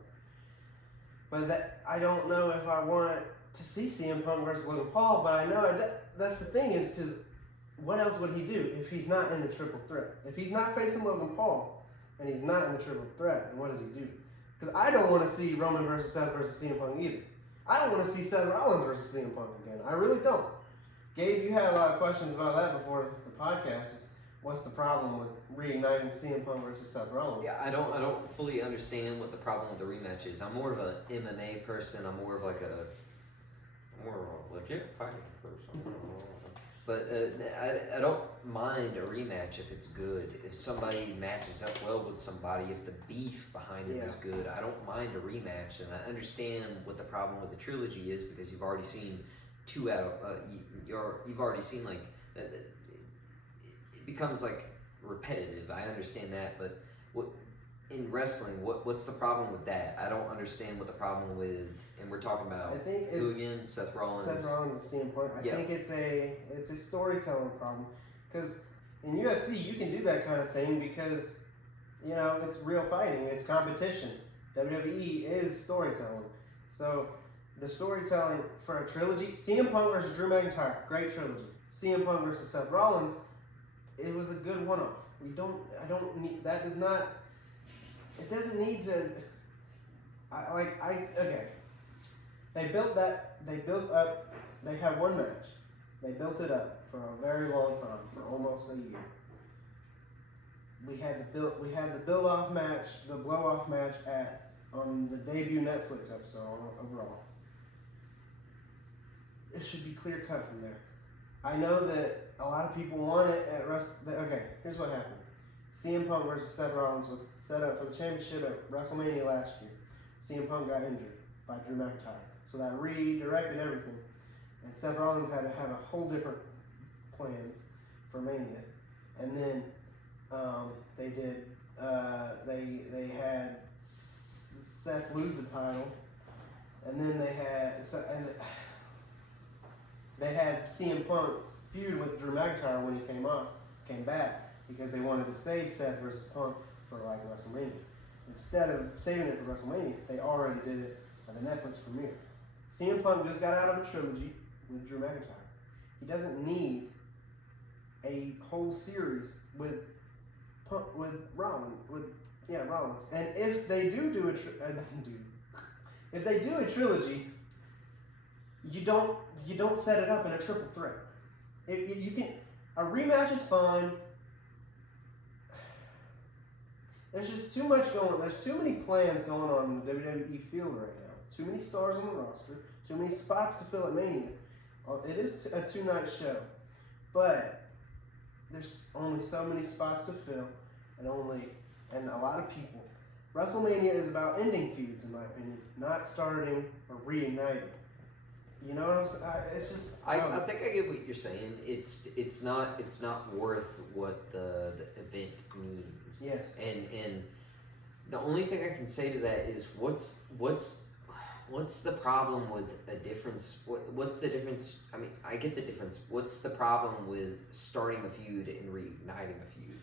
But I don't know if I want to see CM Punk versus Logan Paul, but I know that's the thing is because what else would he do if he's not in the triple threat? If he's not facing Logan Paul and he's not in the triple threat, then what does he do? Because I don't want to see Roman versus Seth versus CM Punk either. I don't want to see Seth Rollins versus CM Punk again. I really don't. Gabe, you had a lot of questions about that before the podcast. What's the problem with reigniting CM Punk versus Seth Rollins? Yeah, I don't fully understand what the problem with the rematch is. I'm more of an MMA person. I'm more of a legit fighting person. But I don't mind a rematch if it's good. If somebody matches up well with somebody, if the beef behind it is good, I don't mind a rematch. And I understand what the problem with the trilogy is because you've already seen two out. You've already seen like it becomes like repetitive. I understand that, but what in wrestling, what's the problem with that? I don't understand what the problem with. And we're talking about I think who it's again? Seth Rollins. Seth Rollins and CM Punk. I think it's a storytelling problem because in UFC you can do that kind of thing because it's real fighting, it's competition. WWE is storytelling, so the storytelling for a trilogy, CM Punk versus Drew McIntyre, great trilogy. CM Punk versus Seth Rollins, it was a good one-off. I don't need that. It doesn't need to. Okay. They built up, they had one match. They built it up for a very long time, for almost a year. We had the build-off match, the blow-off match on the debut Netflix episode of Raw. It should be clear-cut from there. I know that a lot of people want it at okay, here's what happened. CM Punk versus Seth Rollins was set up for the championship at WrestleMania last year. CM Punk got injured by Drew McIntyre. So that redirected everything. And Seth Rollins had to have a whole different plans for Mania. And then they did, they had Seth lose the title. And then they had CM Punk feud with Drew McIntyre when he came back, because they wanted to save Seth versus Punk for like WrestleMania. Instead of saving it for WrestleMania, they already did it at the Netflix premiere. CM Punk just got out of a trilogy with Drew McIntyre. He doesn't need a whole series with Rollins. And if they do a trilogy, you don't set it up in a triple threat. A rematch is fine. There's just too much going on. There's too many plans going on in the WWE field right now. Too many stars on the roster. Too many spots to fill at Mania. It is a two-night show, but there's only so many spots to fill, and a lot of people. WrestleMania is about ending feuds, in my opinion, not starting or reigniting. You know what I'm saying? It's just. I think I get what you're saying. It's not worth what the event needs. Yes. And the only thing I can say to that is what's the problem with a difference? What's the difference? I mean, I get the difference. What's the problem with starting a feud and reigniting a feud?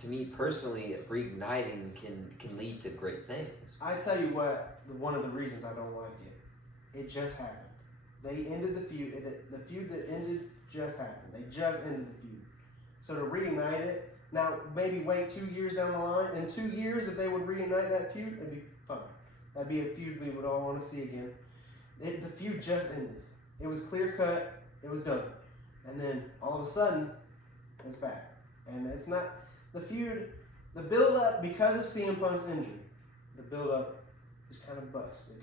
To me personally, reigniting can lead to great things. I tell you what, one of the reasons I don't like it. It just happened. They ended the feud. The feud that ended just happened. They just ended the feud. So to reignite it, now maybe wait 2 years down the line. In 2 years, if they would reignite that feud, it'd be fine. That'd be a feud we would all want to see again. The feud just ended. It was clear cut. It was done. And then all of a sudden, it's back. And it's not the feud. The build up because of CM Punk's injury. The build up just kind of bust. It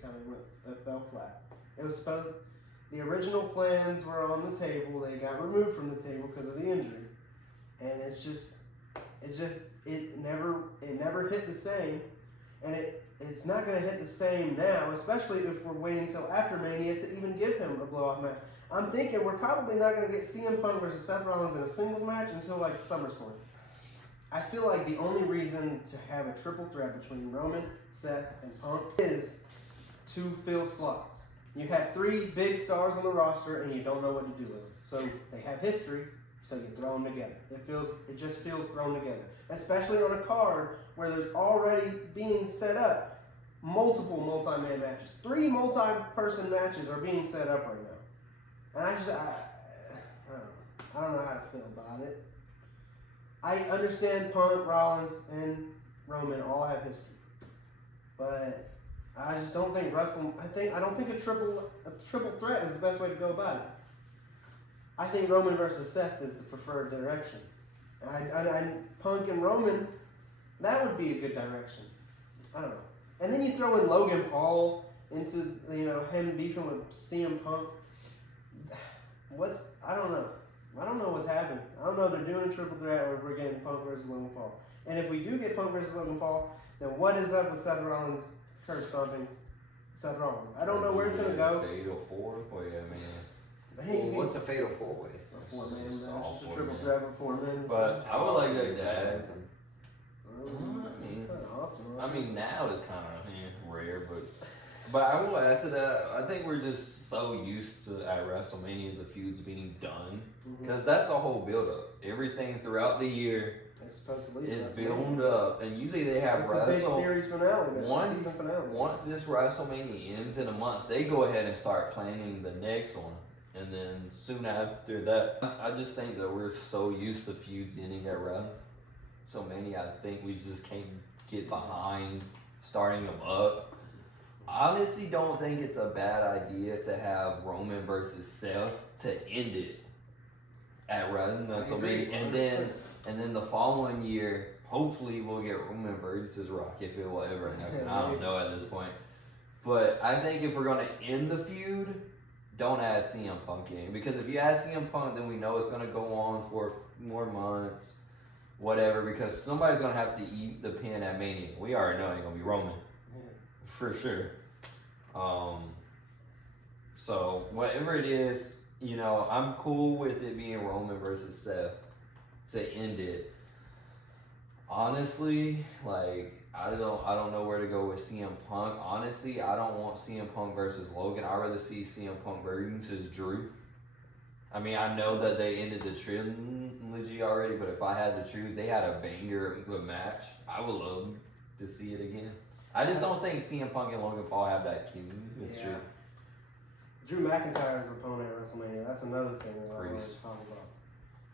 fell flat. It was the original plans were on the table. They got removed from the table because of the injury, and it never hit the same, and it's not gonna hit the same now, especially if we're waiting till after Mania to even give him a blow-off match. I'm thinking we're probably not gonna get CM Punk versus Seth Rollins in a singles match until like SummerSlam. I feel like the only reason to have a triple threat between Roman, Seth, and Punk is to fill slots. You have 3 big stars on the roster and you don't know what to do with them. So they have history, so you throw them together. It just feels thrown together. Especially on a card where there's already being set up multiple multi-man matches. 3 multi-person matches are being set up right now. And I don't know how to feel about it. I understand Punk, Rollins, and Roman all have history, but I just don't think I don't think a triple threat is the best way to go about it. I think Roman versus Seth is the preferred direction. Punk and Roman, that would be a good direction. I don't know. And then you throw in Logan Paul into him beefing with CM Punk. I don't know. I don't know what's happening. I don't know if they're doing a triple threat or if we're getting Punk versus Logan Paul. And if we do get Punk versus Logan Paul, then what is up with Seth Rollins curb stomping Seth Rollins? I don't know where it's going to go. Fatal 4-way, What's a fatal 4-way? A 4-man match. Just a triple threat with 4 men. But I would like that to happen. I mean, now it's kind of rare, but I will add to that. I think we're just so used to at WrestleMania the feuds being done because that's the whole build-up. Everything throughout the year is built up, and usually they have the big series finale, season finale. Once this WrestleMania ends in a month, they go ahead and start planning the next one, and then soon after that, I just think that we're so used to feuds ending at WrestleMania. I think we just can't get behind starting them up. Honestly, don't think it's a bad idea to have Roman versus Seth to end it at WrestleMania, and then the following year, hopefully we'll get Roman versus Rock if it will ever happen. I don't know at this point, but I think if we're gonna end the feud, don't add CM Punk in, because if you add CM Punk, then we know it's gonna go on for more months, whatever, because somebody's gonna have to eat the pin at Mania. We already know it ain't gonna be Roman, for sure. So whatever it is, I'm cool with it being Roman versus Seth to end it. Honestly, like I don't know where to go with CM Punk. Honestly, I don't want CM Punk versus Logan. I'd rather see CM Punk versus Drew. I mean, I know that they ended the trilogy already, but if I had to choose, they had a banger of a match. I would love to see it again. I just don't think CM Punk and Logan Paul have that chemistry. Yeah. Drew McIntyre's opponent at WrestleMania. That's another thing that I want to talk about.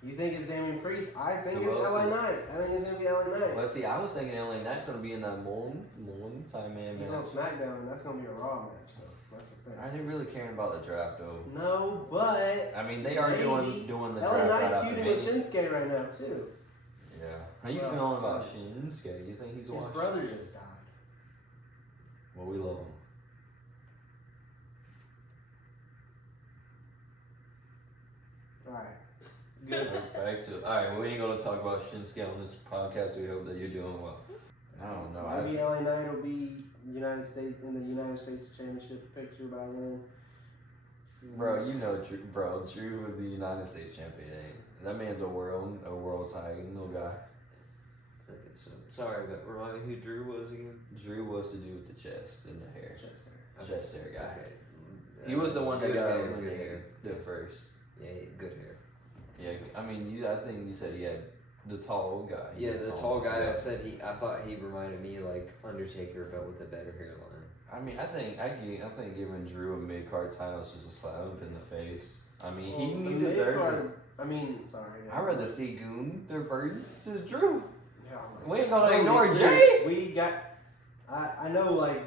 You think it's Damian Priest? I think it's LA Knight. I think it's going to be LA Knight. Well, see, I was thinking LA Knight's going to be in that multi-man match. He's on SmackDown, and that's going to be a Raw match, though. That's the thing. I didn't really care about the draft, though. No, but I mean, they are doing the LA draft. LA Knight's feuding with Shinsuke right now, too. Yeah. How you feeling about Shinsuke? You think he's His brother just died. Well, we love him. Alright. Good. Back to alright, well, we ain't gonna talk about Shinsuke on this podcast. We hope that you're doing well. I don't know. Maybe LA Knight will be in the United States Championship picture by then. Bro, Drew with the United States champion. That man's a world title guy. So, sorry, but remind me who Drew was again? Drew was to do with the chest and the hair. Chest hair guy. Okay. He was the one that got hair, eliminated first. Yeah, good hair. Yeah, I mean, I think you said he had the tall guy. Yeah, the tall guy. I thought he reminded me like Undertaker, but with a better hairline. I mean, I think giving Drew a mid card title is just a slap in the face. I mean, he deserves it. I mean, sorry. I'd rather see Gunther versus Drew. Yeah, we ain't gonna ignore Jay. We got. I know, like,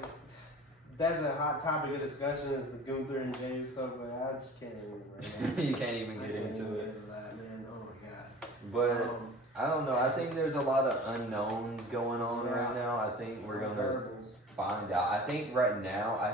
that's a hot topic of discussion is the Gunther and Jay stuff, but I just can't even. You can't even get into it. That, man. Oh my god. But I don't know. I think there's a lot of unknowns going on right now. I think we're gonna Variables. find out. I think right now, I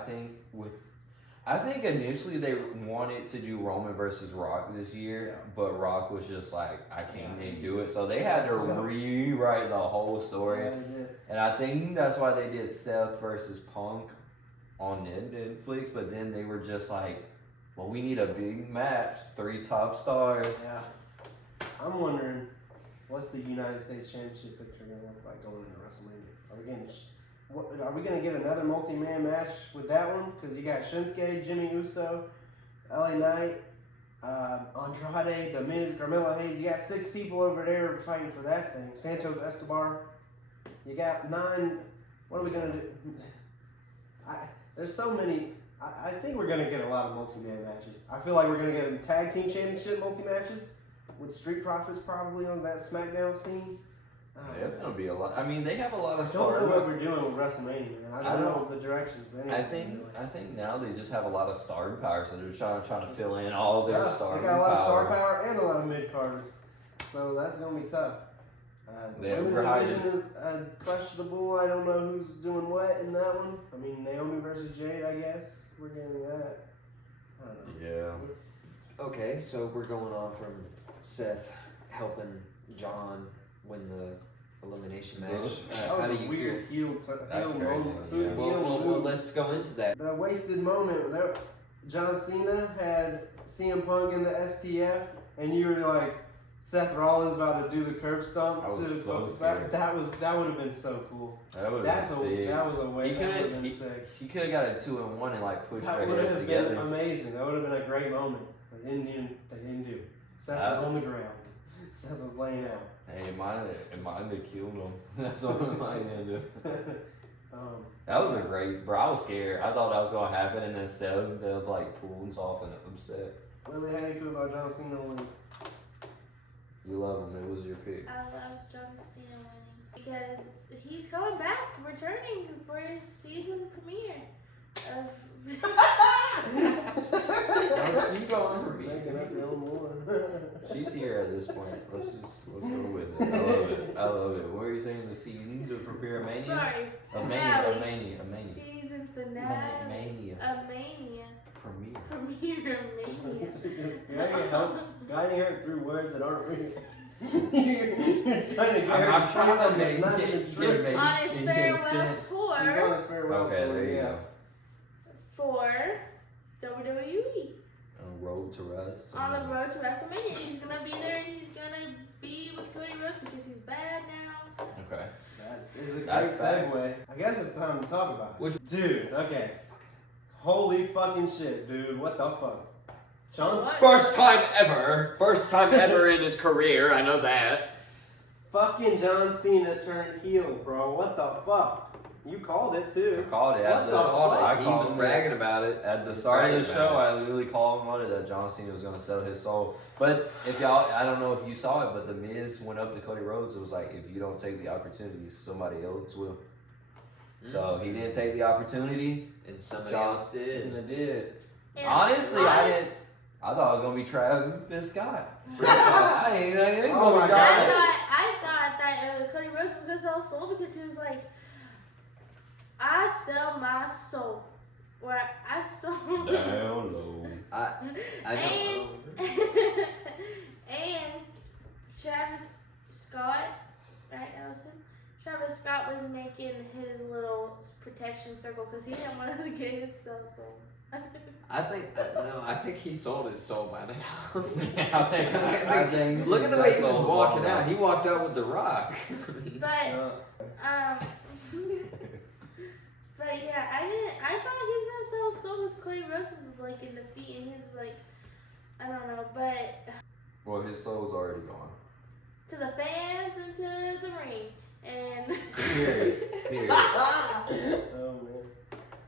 think initially they wanted to do Roman versus Rock this year, but Rock was just like, I can't do it. So they had to rewrite the whole story. Yeah, they did. And I think that's why they did Seth versus Punk on Netflix, but then they were just like, well, we need a big match, 3 top stars. Yeah. I'm wondering, what's the United States Championship picture going to look like going into WrestleMania? Are we going to get another multi-man match with that one? Because you got Shinsuke, Jimmy Uso, LA Knight, Andrade, The Miz, Carmelo Hayes. You got 6 people over there fighting for that thing. Santos Escobar. You got 9. What are we going to do? There's so many. I think we're going to get a lot of multi-man matches. I feel like we're going to get tag team championship multi-matches with Street Profits probably on that SmackDown scene. Yeah, it's going to be a lot. I mean, they have a lot of I don't know stars. what we're doing with WrestleMania, man. I don't know the directions. I think now they just have a lot of starting power, so they're trying to fill in all their starting They got a lot of star power. power and a lot of mid-carders. So that's going to be tough. The They women's overhyped division is questionable. I don't know who's doing what in that one. I mean, Naomi versus Jade, I guess. We're getting that. I don't know. Yeah. Okay, so we're going on from Seth helping John win the elimination match. That How was do a you weird feel? heel That's crazy, moment. yeah. Well, let's go into that. The wasted moment. John Cena had CM Punk in the STF, and you were like, Seth Rollins about to do the curb stomp I was to so Punk's scared. back. That would have been so cool. That would have been sick. That was a way. He That would have could been sick. he could have got a 2-1 and like pushed That their would heads have together. been amazing. That would have been a great moment. They didn't do. Seth was on the ground. Seth was laying out. Hey, it might have killed him. That's what it might have done. That was a great, bro. I was scared. I thought that was gonna happen, and then Seth was like pulling us off and upset. Lily, how do you feel about John Cena winning? You love him. It was your pick. I love John Cena winning because he's coming back, returning for his season premiere of. Keep going for me. Making up your own more. She's here at this point. Let's go with it. I love it. I love it. What are you saying? The season to prepare Mania? Sorry. A finale. Mania. Season finale. Mania. A Mania. Premiere. Premiere Mania. Guiding her through words that aren't real. You're trying to get her I'm to say trying to something make that's not even true. On his farewell He's tour on his farewell Okay, tour, there you yeah. go. for WWE. On Road to Rest. On the road to WrestleMania. He's gonna be there and he's gonna be with Cody Rhodes because he's bad now. Okay. That's a great That's segue. facts. I guess it's time to talk about it. Which- Dude, okay. Holy fucking shit, dude. What the fuck? John What? First time ever in his career. I know that. fucking John Cena turned heel, bro. What the fuck? You called it I too. called it. What At the the, fuck? He called was him bragging about it. At the He was start of the bragging show, about I literally called him on it that John Cena was going to sell his soul. But if y'all, I don't know if you saw it, but The Miz went up to Cody Rhodes. It was like, if you don't take the opportunity, somebody else will. So he didn't take the opportunity. And somebody John else did. Cena did. And Honestly, I thought it was going to be Travis Scott. I ain't Oh going my to be God. I thought that Cody Rhodes was gonna sell soul because he was like, I sell my soul, or I sell. Down low. I don't know. And Travis Scott, right? That was him. Travis Scott was making his little protection circle because he didn't want to get his soul. I think he sold his soul by now. Yeah, I think Look at the way he was soul's walking long out. gone. He walked out with The Rock. But but yeah, I thought he was gonna sell soul because Cody Rhodes was like in defeat and he was like, I don't know, but Well, his soul's already gone. to the fans and to the ring and Period. Oh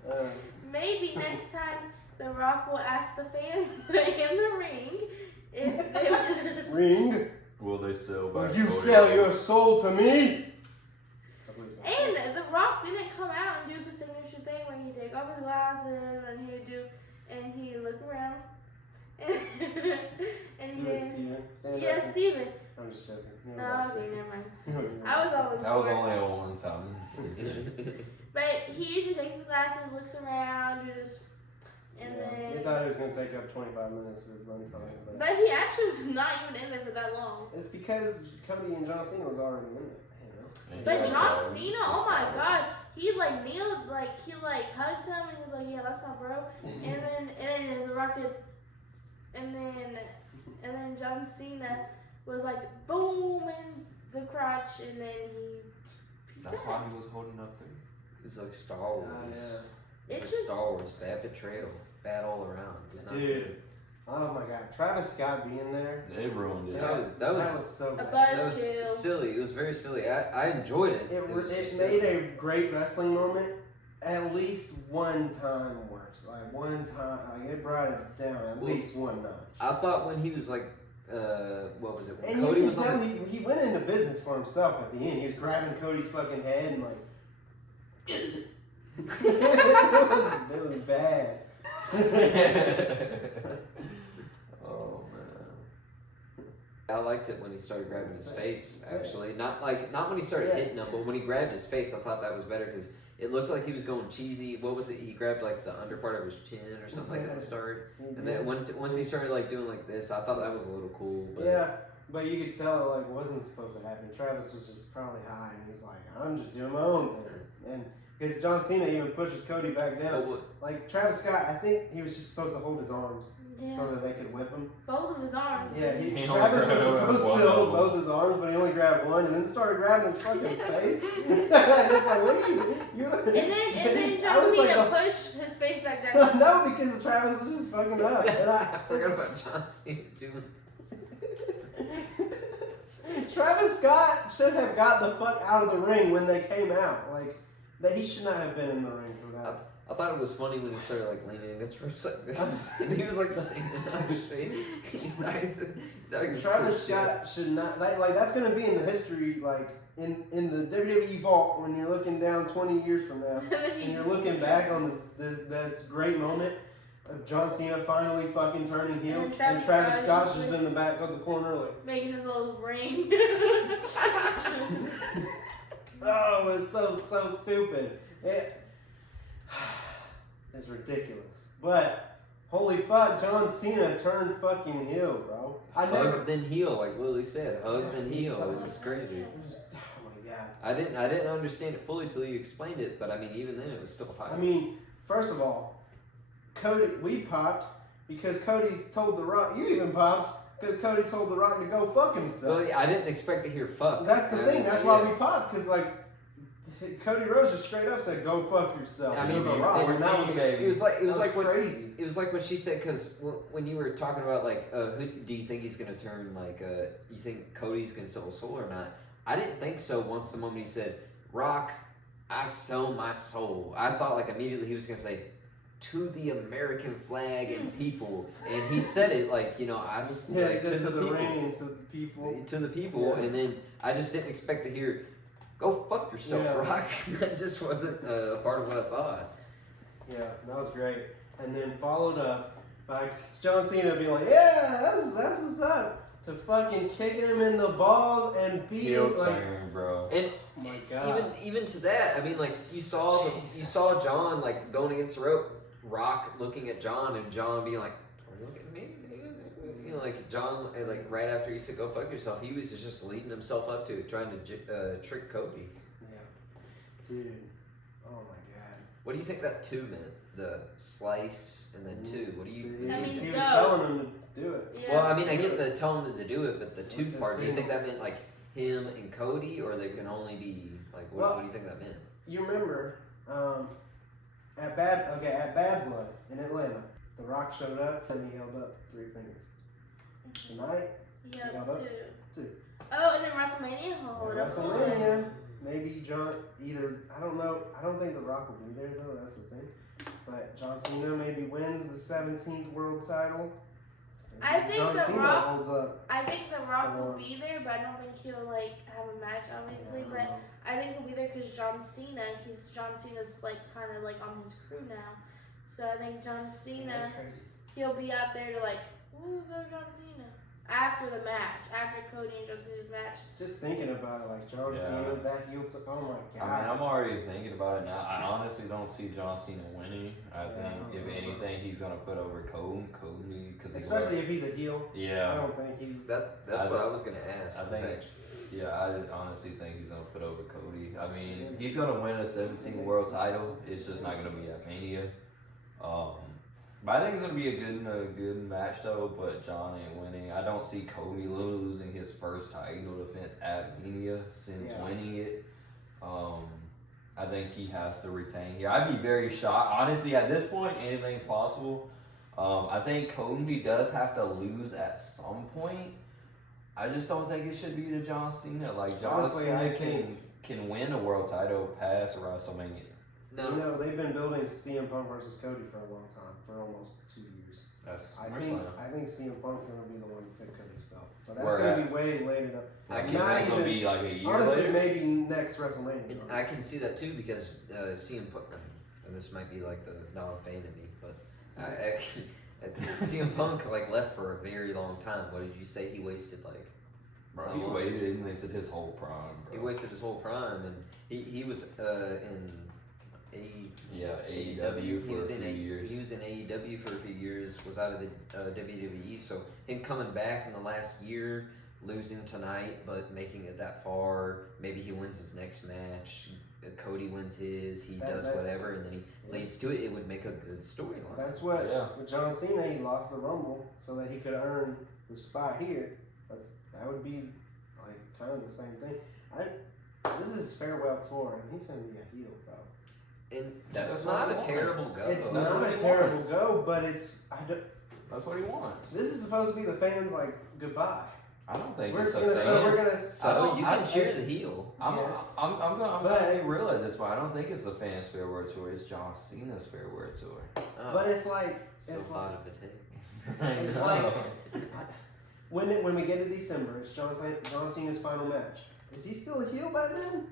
man. maybe next time The Rock will ask the fans in the ring if they Ring. Will they sell Will back? you Cody sell Rhodes? your soul to me? That's what he said. And The Rock didn't come out and do the signature thing where he take off his glasses and he look around and Do it, then Steven. Stand yeah, up. Steven. I'm just joking. You know Oh, what I'm okay, saying. never mind. You know what I was I'm all looking That was for it. only a one time. But he usually takes his glasses, looks around, or just, and They then. thought it was going to take up 25 minutes of run time. But But he actually was not even in there for that long. it's because Cody and John Cena was already in there. You know? And But Yeah, John so, Cena, just oh my solid. god, he like kneeled, like he like hugged him and he was like, yeah, that's my bro. And then The Rock did, and then John Cena was like boom in the crotch, and then he. That's why he was holding up there. It was like Star Wars. Yeah. It's It's like just. Star Wars, bad betrayal, bad all around. It was not Dude. good. Oh my god. Travis Scott being there. It ruined it. That was so A bad. That buzzkill. was silly. It was very silly. I enjoyed it. It was just made silly. a great wrestling moment at least one time worse. Like one time, like it brought it down at Well, least one notch. I thought when he was like, what was it? When And Cody you was can tell on. he went into business for himself at the end. He was grabbing Cody's fucking head and like. it was bad. Oh man. I liked it when he started grabbing his face. Actually, not when he started hitting him, but when he grabbed his face, I thought that was better because it looked like he was going cheesy. What was it? He grabbed like the under part of his chin or something like that. To start, and then once he started like doing like this, I thought that was a little cool. But Yeah, but you could tell it like wasn't supposed to happen. Travis was just probably high and he was like, I'm just doing my own thing. And because John Cena even pushes Cody back down. But Like Travis Scott, I think he was just supposed to hold his arms Yeah. so that they could whip him. Both of his arms. Yeah, He only Travis was grabbed supposed one to of hold them. both his arms, but he only grabbed one and then started grabbing his fucking face. And it's like, what are you? And then I John was Cena like, pushed his face back down. no, because Travis was just fucking up. And I forgot about John Cena doing. Travis Scott should have got the fuck out of the ring when they came out. Like, that he should not have been in the ring for that. I thought it was funny when he started like leaning against ropes like this, and he was like standing up straight. Travis Scott should not like that's gonna be in the history like in the WWE vault when you're looking down 20 years from now And then he and you're just- looking back on this great moment of John Cena finally fucking turning heel And and Travis Travis Scott Scott's just just in the back of the corner like making his little ring. oh it's so stupid. It's ridiculous. But holy fuck, John Cena turned fucking heel, bro. I never. Hug then heel, like Lily said. Hug then heel. It was crazy. Oh my god. I didn't understand it fully till you explained it, but I mean even then it was still high. I mean, first of all, Cody, we popped because Cody told The Rock. You even popped because Cody told The Rock to go fuck himself. well, I didn't expect to hear fuck. That's the I thing. mean, That's yeah. why we popped because like Cody Rhodes just straight up said, "Go fuck yourself." I to mean, The Rock, and that was It was like when crazy. it was like when she said because when you were talking about like who do you think he's gonna turn like you think Cody's gonna sell his soul or not? I didn't think so. Once the moment he said Rock, I sell my soul, I thought like immediately he was gonna say to the American flag and people, and he said it like I Yeah, like, he said to the people, ring and to the people. to the people, Yeah. and then I just didn't expect to hear. Go fuck yourself, Yeah. Rock. That just wasn't a part of what I thought. Yeah, that was great. And then followed up by John Cena being like, "Yeah, that's what's up." To fucking kicking him in the balls and beating Heel like, turn, bro. And oh my god. even to that, I mean, like you saw John like going against the rope, Rock looking at John, and John being like, "Are you looking at me?" Like John, and like right after he said, "Go fuck yourself," he was just leading himself up to it, trying to trick Cody. Yeah, dude. Oh my god. What do you think that 2 meant? The slice and then 2. What do you? That He means was go. telling him to do it. Yeah. Well, I mean, I get the telling him to do it, but the 2 What's his part. Do you thing? think that meant like him and Cody, or they can only be like what do you think that meant? You remember at Bad Blood in Atlanta, The Rock showed up and he held up 3 fingers. Tonight, Yeah, Yeah, that- 2. two. Oh, and then WrestleMania. Oh, at that's WrestleMania, maybe John either I don't know. I don't think The Rock will be there though. That's the thing. But John Cena maybe wins the 17th world title. I think John The Cena Rock- holds up. I think The Rock will Or- be there, but I don't think he'll like have a match, obviously. I don't But know. I think he'll be there because John Cena's like kind of like on his crew now. So I think John Yeah, Cena, that's crazy. he'll be out there to like, ooh, go John Cena. after the match, after Cody and John Cena's match. Just thinking about it, like John Yeah. Cena, that heel turn. Oh my I god. mean, I'm already thinking about it now. I honestly don't see John Cena winning. I Yeah, think I don't if know. anything, he's gonna put over Cody because Especially if he's a heel. I yeah, don't think he's. That's what I was gonna ask. I was think- actually- yeah. I honestly think he's gonna put over Cody. I mean, he's gonna win a 17 world title. It's just not gonna be at Mania. But I think it's gonna be a good match though. But John ain't winning. I don't see Cody losing his first title defense at Mania since Yeah. winning it. I think he has to retain here. I'd be very shocked. Honestly, at this point, anything's possible. I think Cody does have to lose at some point. I just don't think it should be to John Cena. Like John Honestly, Cena I think- can win a world title past WrestleMania. No, You know, they've been building CM Punk versus Cody for a long time, for almost 2 years. That's I SummerSlam. think CM Punk's gonna be the one to take Cody's belt. But that's Where gonna at? be way later. I Like, can- it's gonna be like a year Honestly, later. maybe next WrestleMania. and I can see that too because CM Punk. And this might be like the not a fan of me, but CM Punk like left for a very long time. What did you say? He wasted like. Bro, he waited and they said his whole prime, bro. He wasted his whole prime, and he was in AEW for a few years. He was in AEW for a few years. Was out of the WWE. So him coming back in the last year, losing tonight, but making it that far. Maybe he wins his next match. Cody wins his. He does whatever, and then he leads to it. It would make a good storyline. That's what Yeah. with John Cena, he lost the Rumble so that he could earn the spot here. That would be like kind of the same thing. This is his farewell tour, and he's gonna be a heel, bro. And that's That's not what a he terrible wants. go. It's That's not what a he terrible wants. go, but That's what he wants. this is supposed to be the fans like goodbye. I don't think We're it's the gonna, so we're fans. gonna. So you can I- cheer the heel. I'm Yes. gonna But- be real at this point. I don't think it's the fans' farewell tour. It's John Cena's farewell tour. Oh, But it's like so it's hot like of a take. it's I like know. when we get to December, it's John Cena's final match. Is he still a heel by then?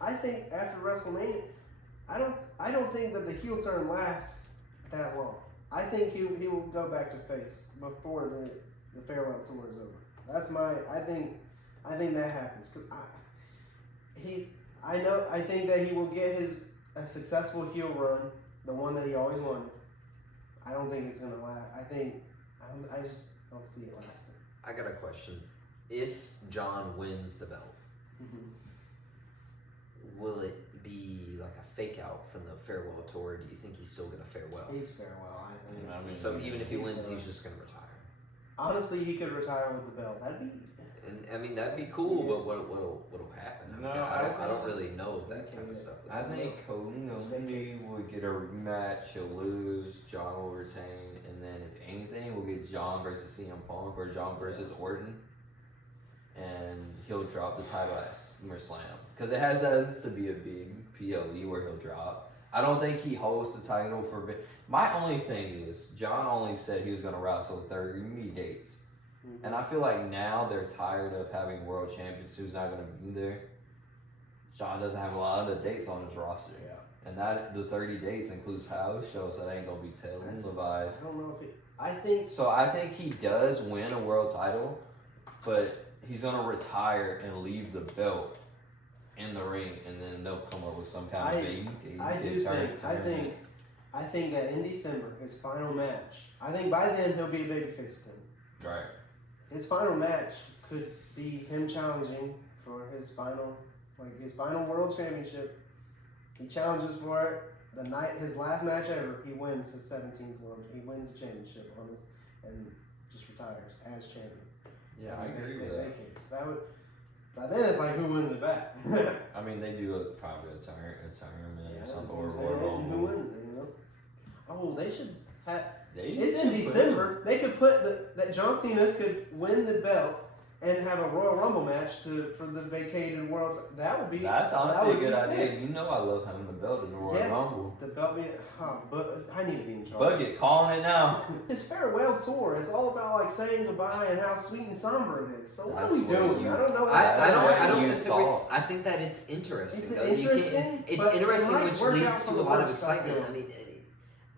I think after WrestleMania, I don't think that the heel turn lasts that long. I think he will go back to face before the farewell tour is over. That's my I think that happens because I think that he will get a successful heel run, the one that he always wanted. I don't think it's gonna last. I just don't see it lasting. I got a question. If John wins the belt, will it be like a fake out from the farewell tour? Or do you think he's still gonna farewell? He's farewell, I think. I mean, So even if he he's wins, done. he's just gonna retire. Honestly, he could retire with the belt. That'd be. And I mean that'd be cool, but what'll happen? No, I don't really know that kind of stuff. I think Cody will get a rematch. He'll lose. John will retain, and then if anything, we'll get John versus CM Punk or John versus Orton, and he'll drop the title at SummerSlam because it has to be a big PLE where he'll drop. I don't think he holds the title for. My only thing is John only said he was going to wrestle 30 dates. And I feel like now they're tired of having world champions who's not going to be there. John doesn't have a lot of the dates on his roster. Yeah. And that the 30 dates includes house shows that ain't going to be televised. I don't know if I think. So I think he does win a world title, but he's going to retire and leave the belt in the ring, and then they'll come up with some kind of big I think that in December, his final match. I think by then he'll be a babyface again. Right. His final match could be him challenging for his final world championship. He challenges for it. His last match ever, he wins his 17th world. He wins the championship on his and just retires as champion. Yeah, I agree with They that. vacates. That would. By then it's like who wins it back. I mean, they do probably a retirement or something, or who's in Royal it and who Rumble. wins it? You know. Oh, they should have. They It's in should put December. They could put that John Cena could win the belt and have a Royal Rumble match for the vacated world. That would be. That's that honestly a would good be idea. sick. You know I love having the belt in the Royal Yes, Rumble. the belt being. But I need to be in charge. Bucket, calling it now. His farewell tour. It's all about like saying goodbye and how sweet and somber it is. So what That's are we what doing? you- I don't know. What I don't You disagree. thought. I think that it's interesting. It's though. You interesting, can't- It's but it interesting, might which work out leads for to the a lot of worst, I excitement. feel. I mean,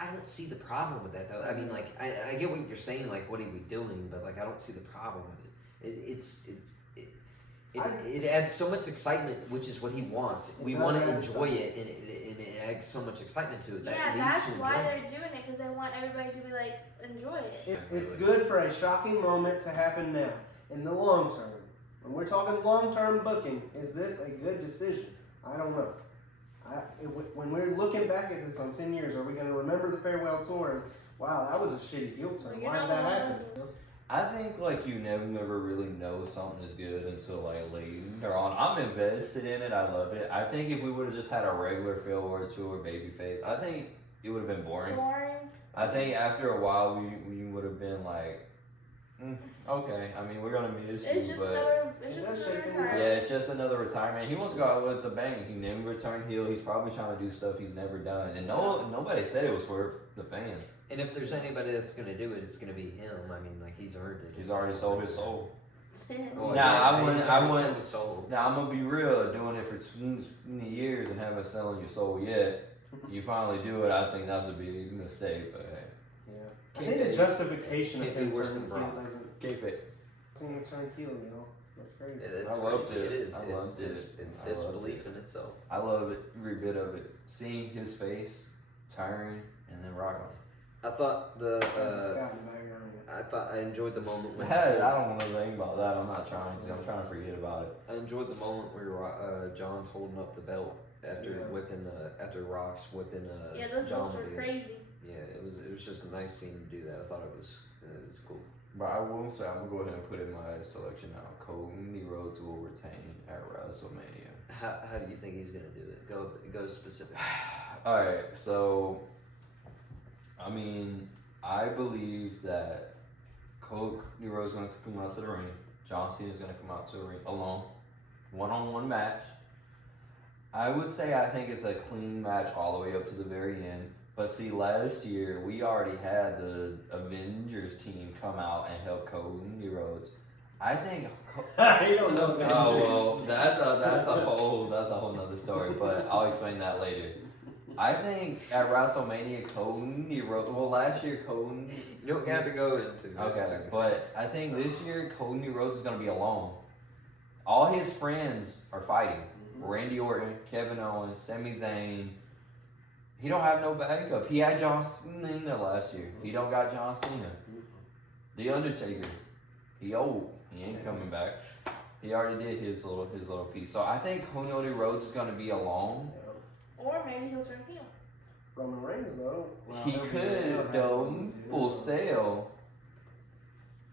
I don't see the problem with that though. I mean, like I get what you're saying, like what are we doing, but like I don't see the problem with it. It adds so much excitement, which is what he wants. We want to enjoy it, and it adds so much excitement to it. That Yeah, leads that's to why enjoyment. they're doing it, because they want everybody to be like, enjoy it. It's good for a shocking moment to happen now. In the long term, when we're talking long-term booking, is this a good decision? I don't know. When we're looking back at this on 10 years, are we going to remember the farewell tour as, wow, that was a shitty heel turn. Why did that happen? I think like you never really know something is good until like later on. I'm invested in it. I love it. I think if we would have just had a regular farewell tour babyface, I think it would have been boring. I think after a while we would have been like, okay. I mean, we're gonna miss It's you, just but another retirement. yeah, it's just another retirement. He wants to go out with the bang. He never turned heel. He's probably trying to do stuff he's never done, and nobody said it was for the fans. And if there's anybody that's gonna do it, it's gonna be him. I mean, like he's earned it. He's already sold his soul. Well, Now, he's I already wouldn't. sold his soul. Now I'm gonna be real. Doing it for 20 years and haven't selling your soul yet. You finally do it. I think that's a big mistake. But hey, Yeah. I think the justification of can't be him worse turning than heel Brock. doesn't keep it. seem to turn heel, you know? That's crazy. It's I loved crazy. it. It is. I loved it. It's I his loved belief in itself. I love it, every bit of it. Seeing his face, turn, and then rock on. I thought Scott in the background. I enjoyed the moment when Hey, I don't know anything about that. I'm not trying to. I'm trying to forget about it. I enjoyed the moment where John's holding up the belt after whipping after Rock's whipping Yeah, those John looks were with it. crazy. Yeah, it was just a nice scene to do that. I thought it was cool. But I will say, I'm going to go ahead and put in my selection now. Cody Rhodes will retain at WrestleMania. How do you think he's gonna do it? Go specific. Alright, so, I mean, I believe that Cody Rhodes is going to come out to the ring. John Cena is going to come out to the ring alone. One-on-one match. I would say I think it's a clean match all the way up to the very end. But see, last year we already had the Avengers team come out and help Cody Rhodes. I think. You don't know Avengers. Oh well, that's a whole nother story. But I'll explain that later. I think at WrestleMania, Cody Rhodes. Well, last year Cody. You don't have to go into that. Okay, but I think this year Cody Rhodes is gonna be alone. All his friends are fighting. Randy Orton, Kevin Owens, Sami Zayn. He don't have no backup. He had John Cena last year. He don't got John Cena. The Undertaker. He old. He ain't coming back. He already did his little piece. So I think Cody Rhodes is gonna be alone. Or maybe he'll turn heel. Roman Reigns, though. Well, He he'll could have though something to do. full sail,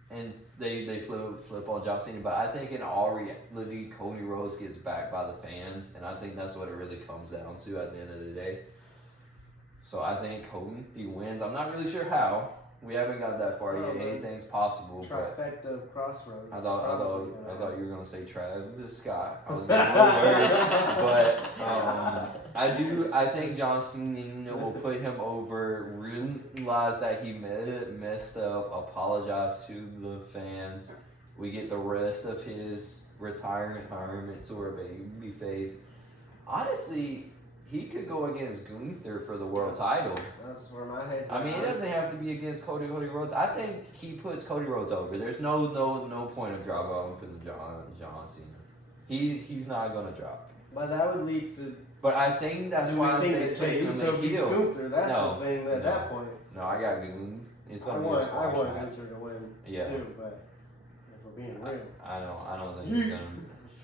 and they flip on John Cena. But I think in all reality, Cody Rhodes gets backed by the fans, and I think that's what it really comes down to at the end of the day. So I think Cody wins. I'm not really sure how. We haven't got that far yet. Anything's possible. But Trifecta of Crossroads. I thought you were gonna say Travis Scott. I was gonna but I think John Cena will put him over. Realize that he messed up. Apologize to the fans. We get the rest of his retirement tour babyface. Honestly, he could go against Gunther for the world title. That's where my head's I mean, it at. doesn't have to be against Cody Rhodes. I think he puts Cody Rhodes over. There's no point of drop off with John Cena. He's not gonna drop. But that would lead to. But I think that's Do why we think they that put Jey him Uso in beats heel. Gunther? That's No, the thing at no. that point. No, I got Gunther. It's I gonna be a want squash match. Gunther to win Yeah. too, but if we're being real, I don't think he's gonna.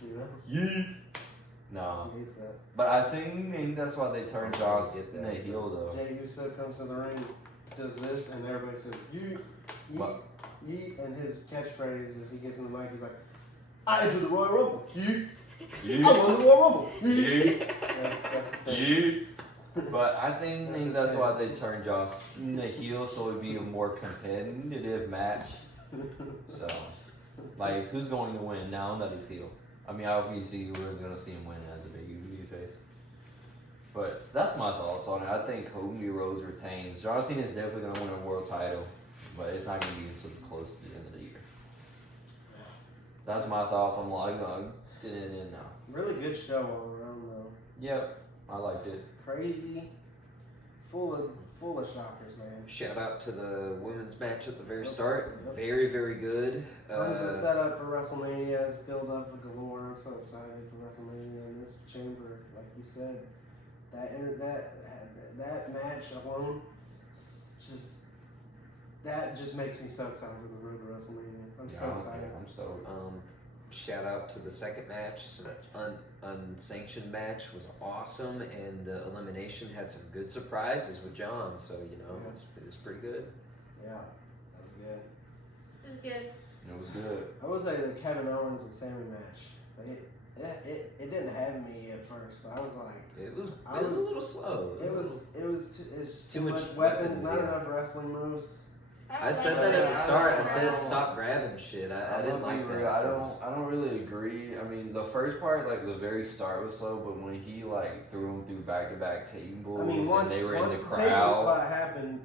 you know, Yeet. No, she hates that. but I think that's why they turned John Cena heel though. Jey Uso comes to the ring, does this, and everybody says yeet, yeet, But- yeet, and his catchphrase as he gets in the mic is like, "I entered the Royal Rumble, yeet, I Yeet. won the Royal Rumble, yeet." Yeet. That's the thing. Yeet. But I think That's his that's thing. why they turned John Cena heel, so it'd be a more competitive match. So, like, who's going to win now that he's heel? I mean, obviously we're gonna see him win as a big face. But that's my thoughts on it. I think Cody Rhodes retains. John Cena is definitely gonna win a world title, but it's not gonna be until close to the end of the year. That's my thoughts. I'm like, getting it in now. Really good show all around though. Yep, I liked it. Crazy, full of shockers, man. Shout out to the women's match at the very Yep. start. Yep. Very, very good. Tons of setup for WrestleMania. It's build up for galore. I'm so excited for WrestleMania in this chamber. Like you said, that match alone, that just makes me so excited for the road to WrestleMania. I'm so excited. I'm stoked. Shout out to the second match. Unsanctioned match was awesome, and the elimination had some good surprises with John. So it was pretty good. Yeah, that was good. It was good. It was good. I will say the Kevin Owens and Sammy match. It didn't have me at first. I was like, It was a little slow. it was just Too too much much weapons, weapons, not yeah. enough wrestling moves. I said that at the start. I said stop grabbing shit. I didn't like that. I don't really agree. I mean, the first part, like the very start was slow, but when he like threw them through back-to-back tables, I mean, once and they were in the the table crowd. spot happened,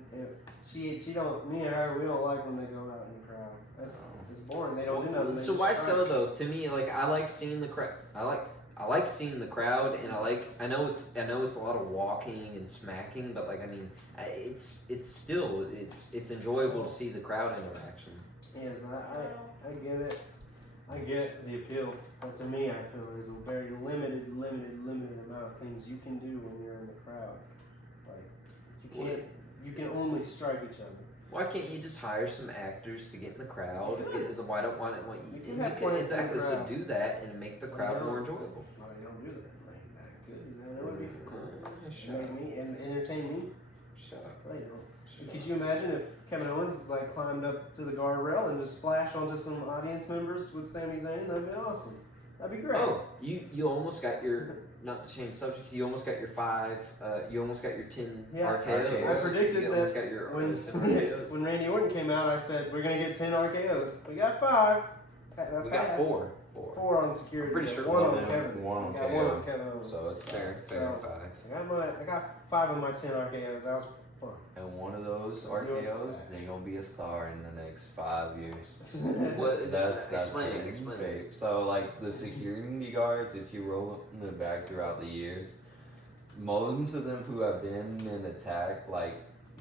she don't. Me and her, we don't like when they go out in the crowd. It's boring. They don't do nothing. They So just why strike. so though? To me, like I like seeing the crowd. I like seeing the crowd, and I know it's a lot of walking and smacking, but like I mean, it's still enjoyable to see the crowd interaction. Yes, I get it. I get the appeal, but to me, I feel there's a very limited amount of things you can do when you're in the crowd. Like you can only strike each other. Why can't you just hire some actors to get in the crowd? Why don't You you can have can plants in the exactly so crowd. do that and make the crowd more enjoyable. Well, they don't do that. Like that good. That would be cool. Shut Make up. me and entertain me. Shut up. They don't. Could you imagine if Kevin Owens like climbed up to the guardrail and just splashed onto some audience members with Sami Zayn? That'd be awesome. That'd be great. Oh, you almost got your, not to change subject, you almost got your 5, you almost got your 10 Yeah, RKOs. I predicted you almost that got your when 10 RKOs. when Randy Orton came out, I said we're gonna get 10 RKOs. We got 5. That's We got half. 4. 4 on security. I'm pretty sure one one on Kevin. one on We got KO. one on Kevin Owens. So it's fair. Fair So- 5. I got 5 of my 10 RKOs. That was fun. And one of those You're RKOs, back. they're gonna be a star in the next 5 years. What? That's explain big it. Explain it. fake. So like the security guards, if you roll them back throughout the years, most of them who have been in attack, like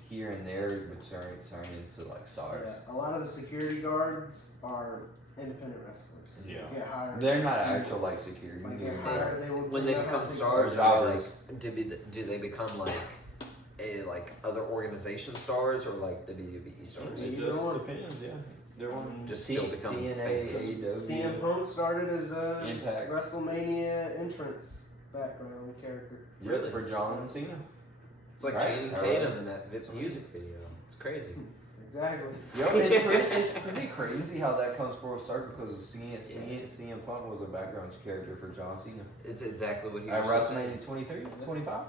here and there, would turn into like stars. Yeah, a lot of the security guards are independent wrestlers. Yeah. Get hired. They're not actual like security. Like, guards. get hired, they will When do they that become on stars, security. are do they become like other organization stars or like WWE stars? It just depends, yeah. They're one. Just still become TNA, faces. AEW. CM Punk started as a Impact. WrestleMania entrance background character. Really? For John Cena. It's like Right. Channing All Tatum right. in that music video. It's crazy. Exactly. Yo, it's pretty crazy how that comes full circle because CM Punk was a background character for John Cena. It's exactly what he At was just saying. WrestleMania 23, 25?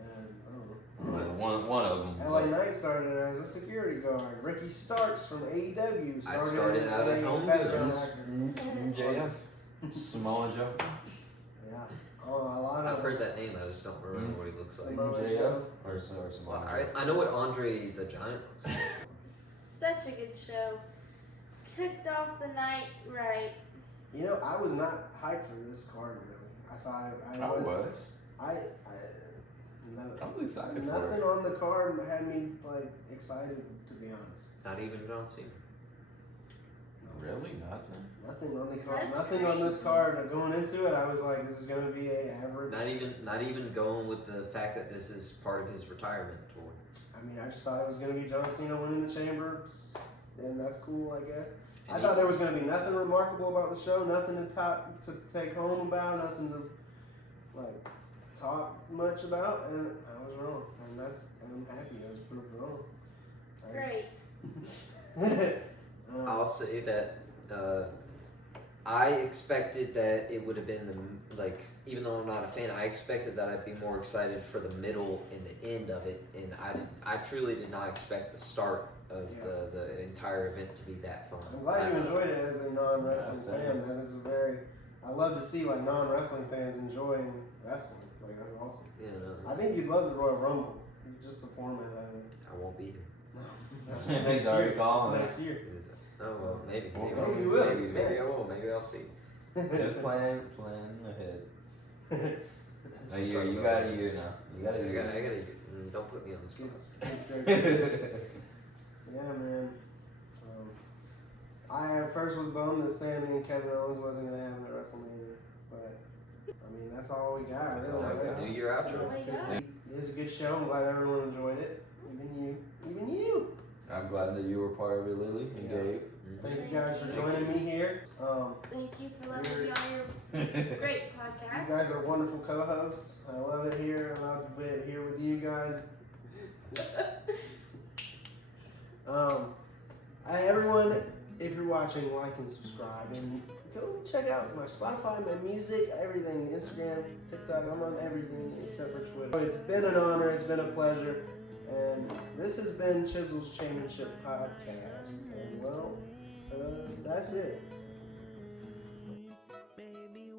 And I don't know. One of them. LA Knight started as a security guard. Ricky Starks from AEW I started as out at a Home background Goods. actor. MJF. Samoa Joe. Yeah. Oh, a lot I've of heard that name. I just don't remember what he looks like. Samoa MJF Joe. or Samoa Well, Joe. I know what Andre the Giant looks like. Such a good show. Kicked off the night right. You know, I was not hyped for this card really. I thought I was. no, I was excited for nothing it. on the card had me like excited, to be honest. Not even John Cena. Really? Nothing? Nothing on the card. That's Nothing on this crazy. card. Going into it, I was like, this is gonna be a average. Not even going with the fact that this is part of his retirement tour. I mean, I just thought it was gonna be John Cena winning the chamber, and that's cool, I guess. I And thought there was gonna be nothing remarkable about the show, nothing to take home about, nothing to like talk much about, and I was wrong, and I'm happy I was proved wrong. Great. I'll say that I expected that it would have been even though I'm not a fan, I expected that I'd be more excited for the middle and the end of it, and I truly did not expect the start of the entire event to be that fun. I'm glad you enjoyed it as a non-wrestling Yeah, fan. That is a very, I love to see like non-wrestling fans enjoying wrestling. Like that's awesome. You know, I think you'd love the Royal Rumble, just the format of it. I won't be here. That's He's next already year. calling That's us. next year. Is it? Oh well, maybe. Well, Maybe, maybe you will. maybe I will. Maybe I'll see. Just plan ahead. A year, you got a year now. You got a I year. got Don't put me on the spot. Yeah, man. I at first was bummed that Sammy and Kevin Owens wasn't gonna happen at WrestleMania, but I mean that's all we got. That's Really, all I right? got. Do your outro. Oh my God. It was a good show. I'm glad everyone enjoyed it. Even you. I'm glad that you were part of it, Lily and Yeah. Gabe. Thank you guys for joining me here. Thank you for letting me on your great You podcast. guys are wonderful co-hosts. I love it here. I love it here with you guys. Everyone, if you're watching, like and subscribe, and go check out my Spotify, my music, everything, Instagram, TikTok. I'm on everything except for Twitter. It's been an honor. It's been a pleasure, and this has been Chizzle's Championship Podcast. And well, that's it. Baby,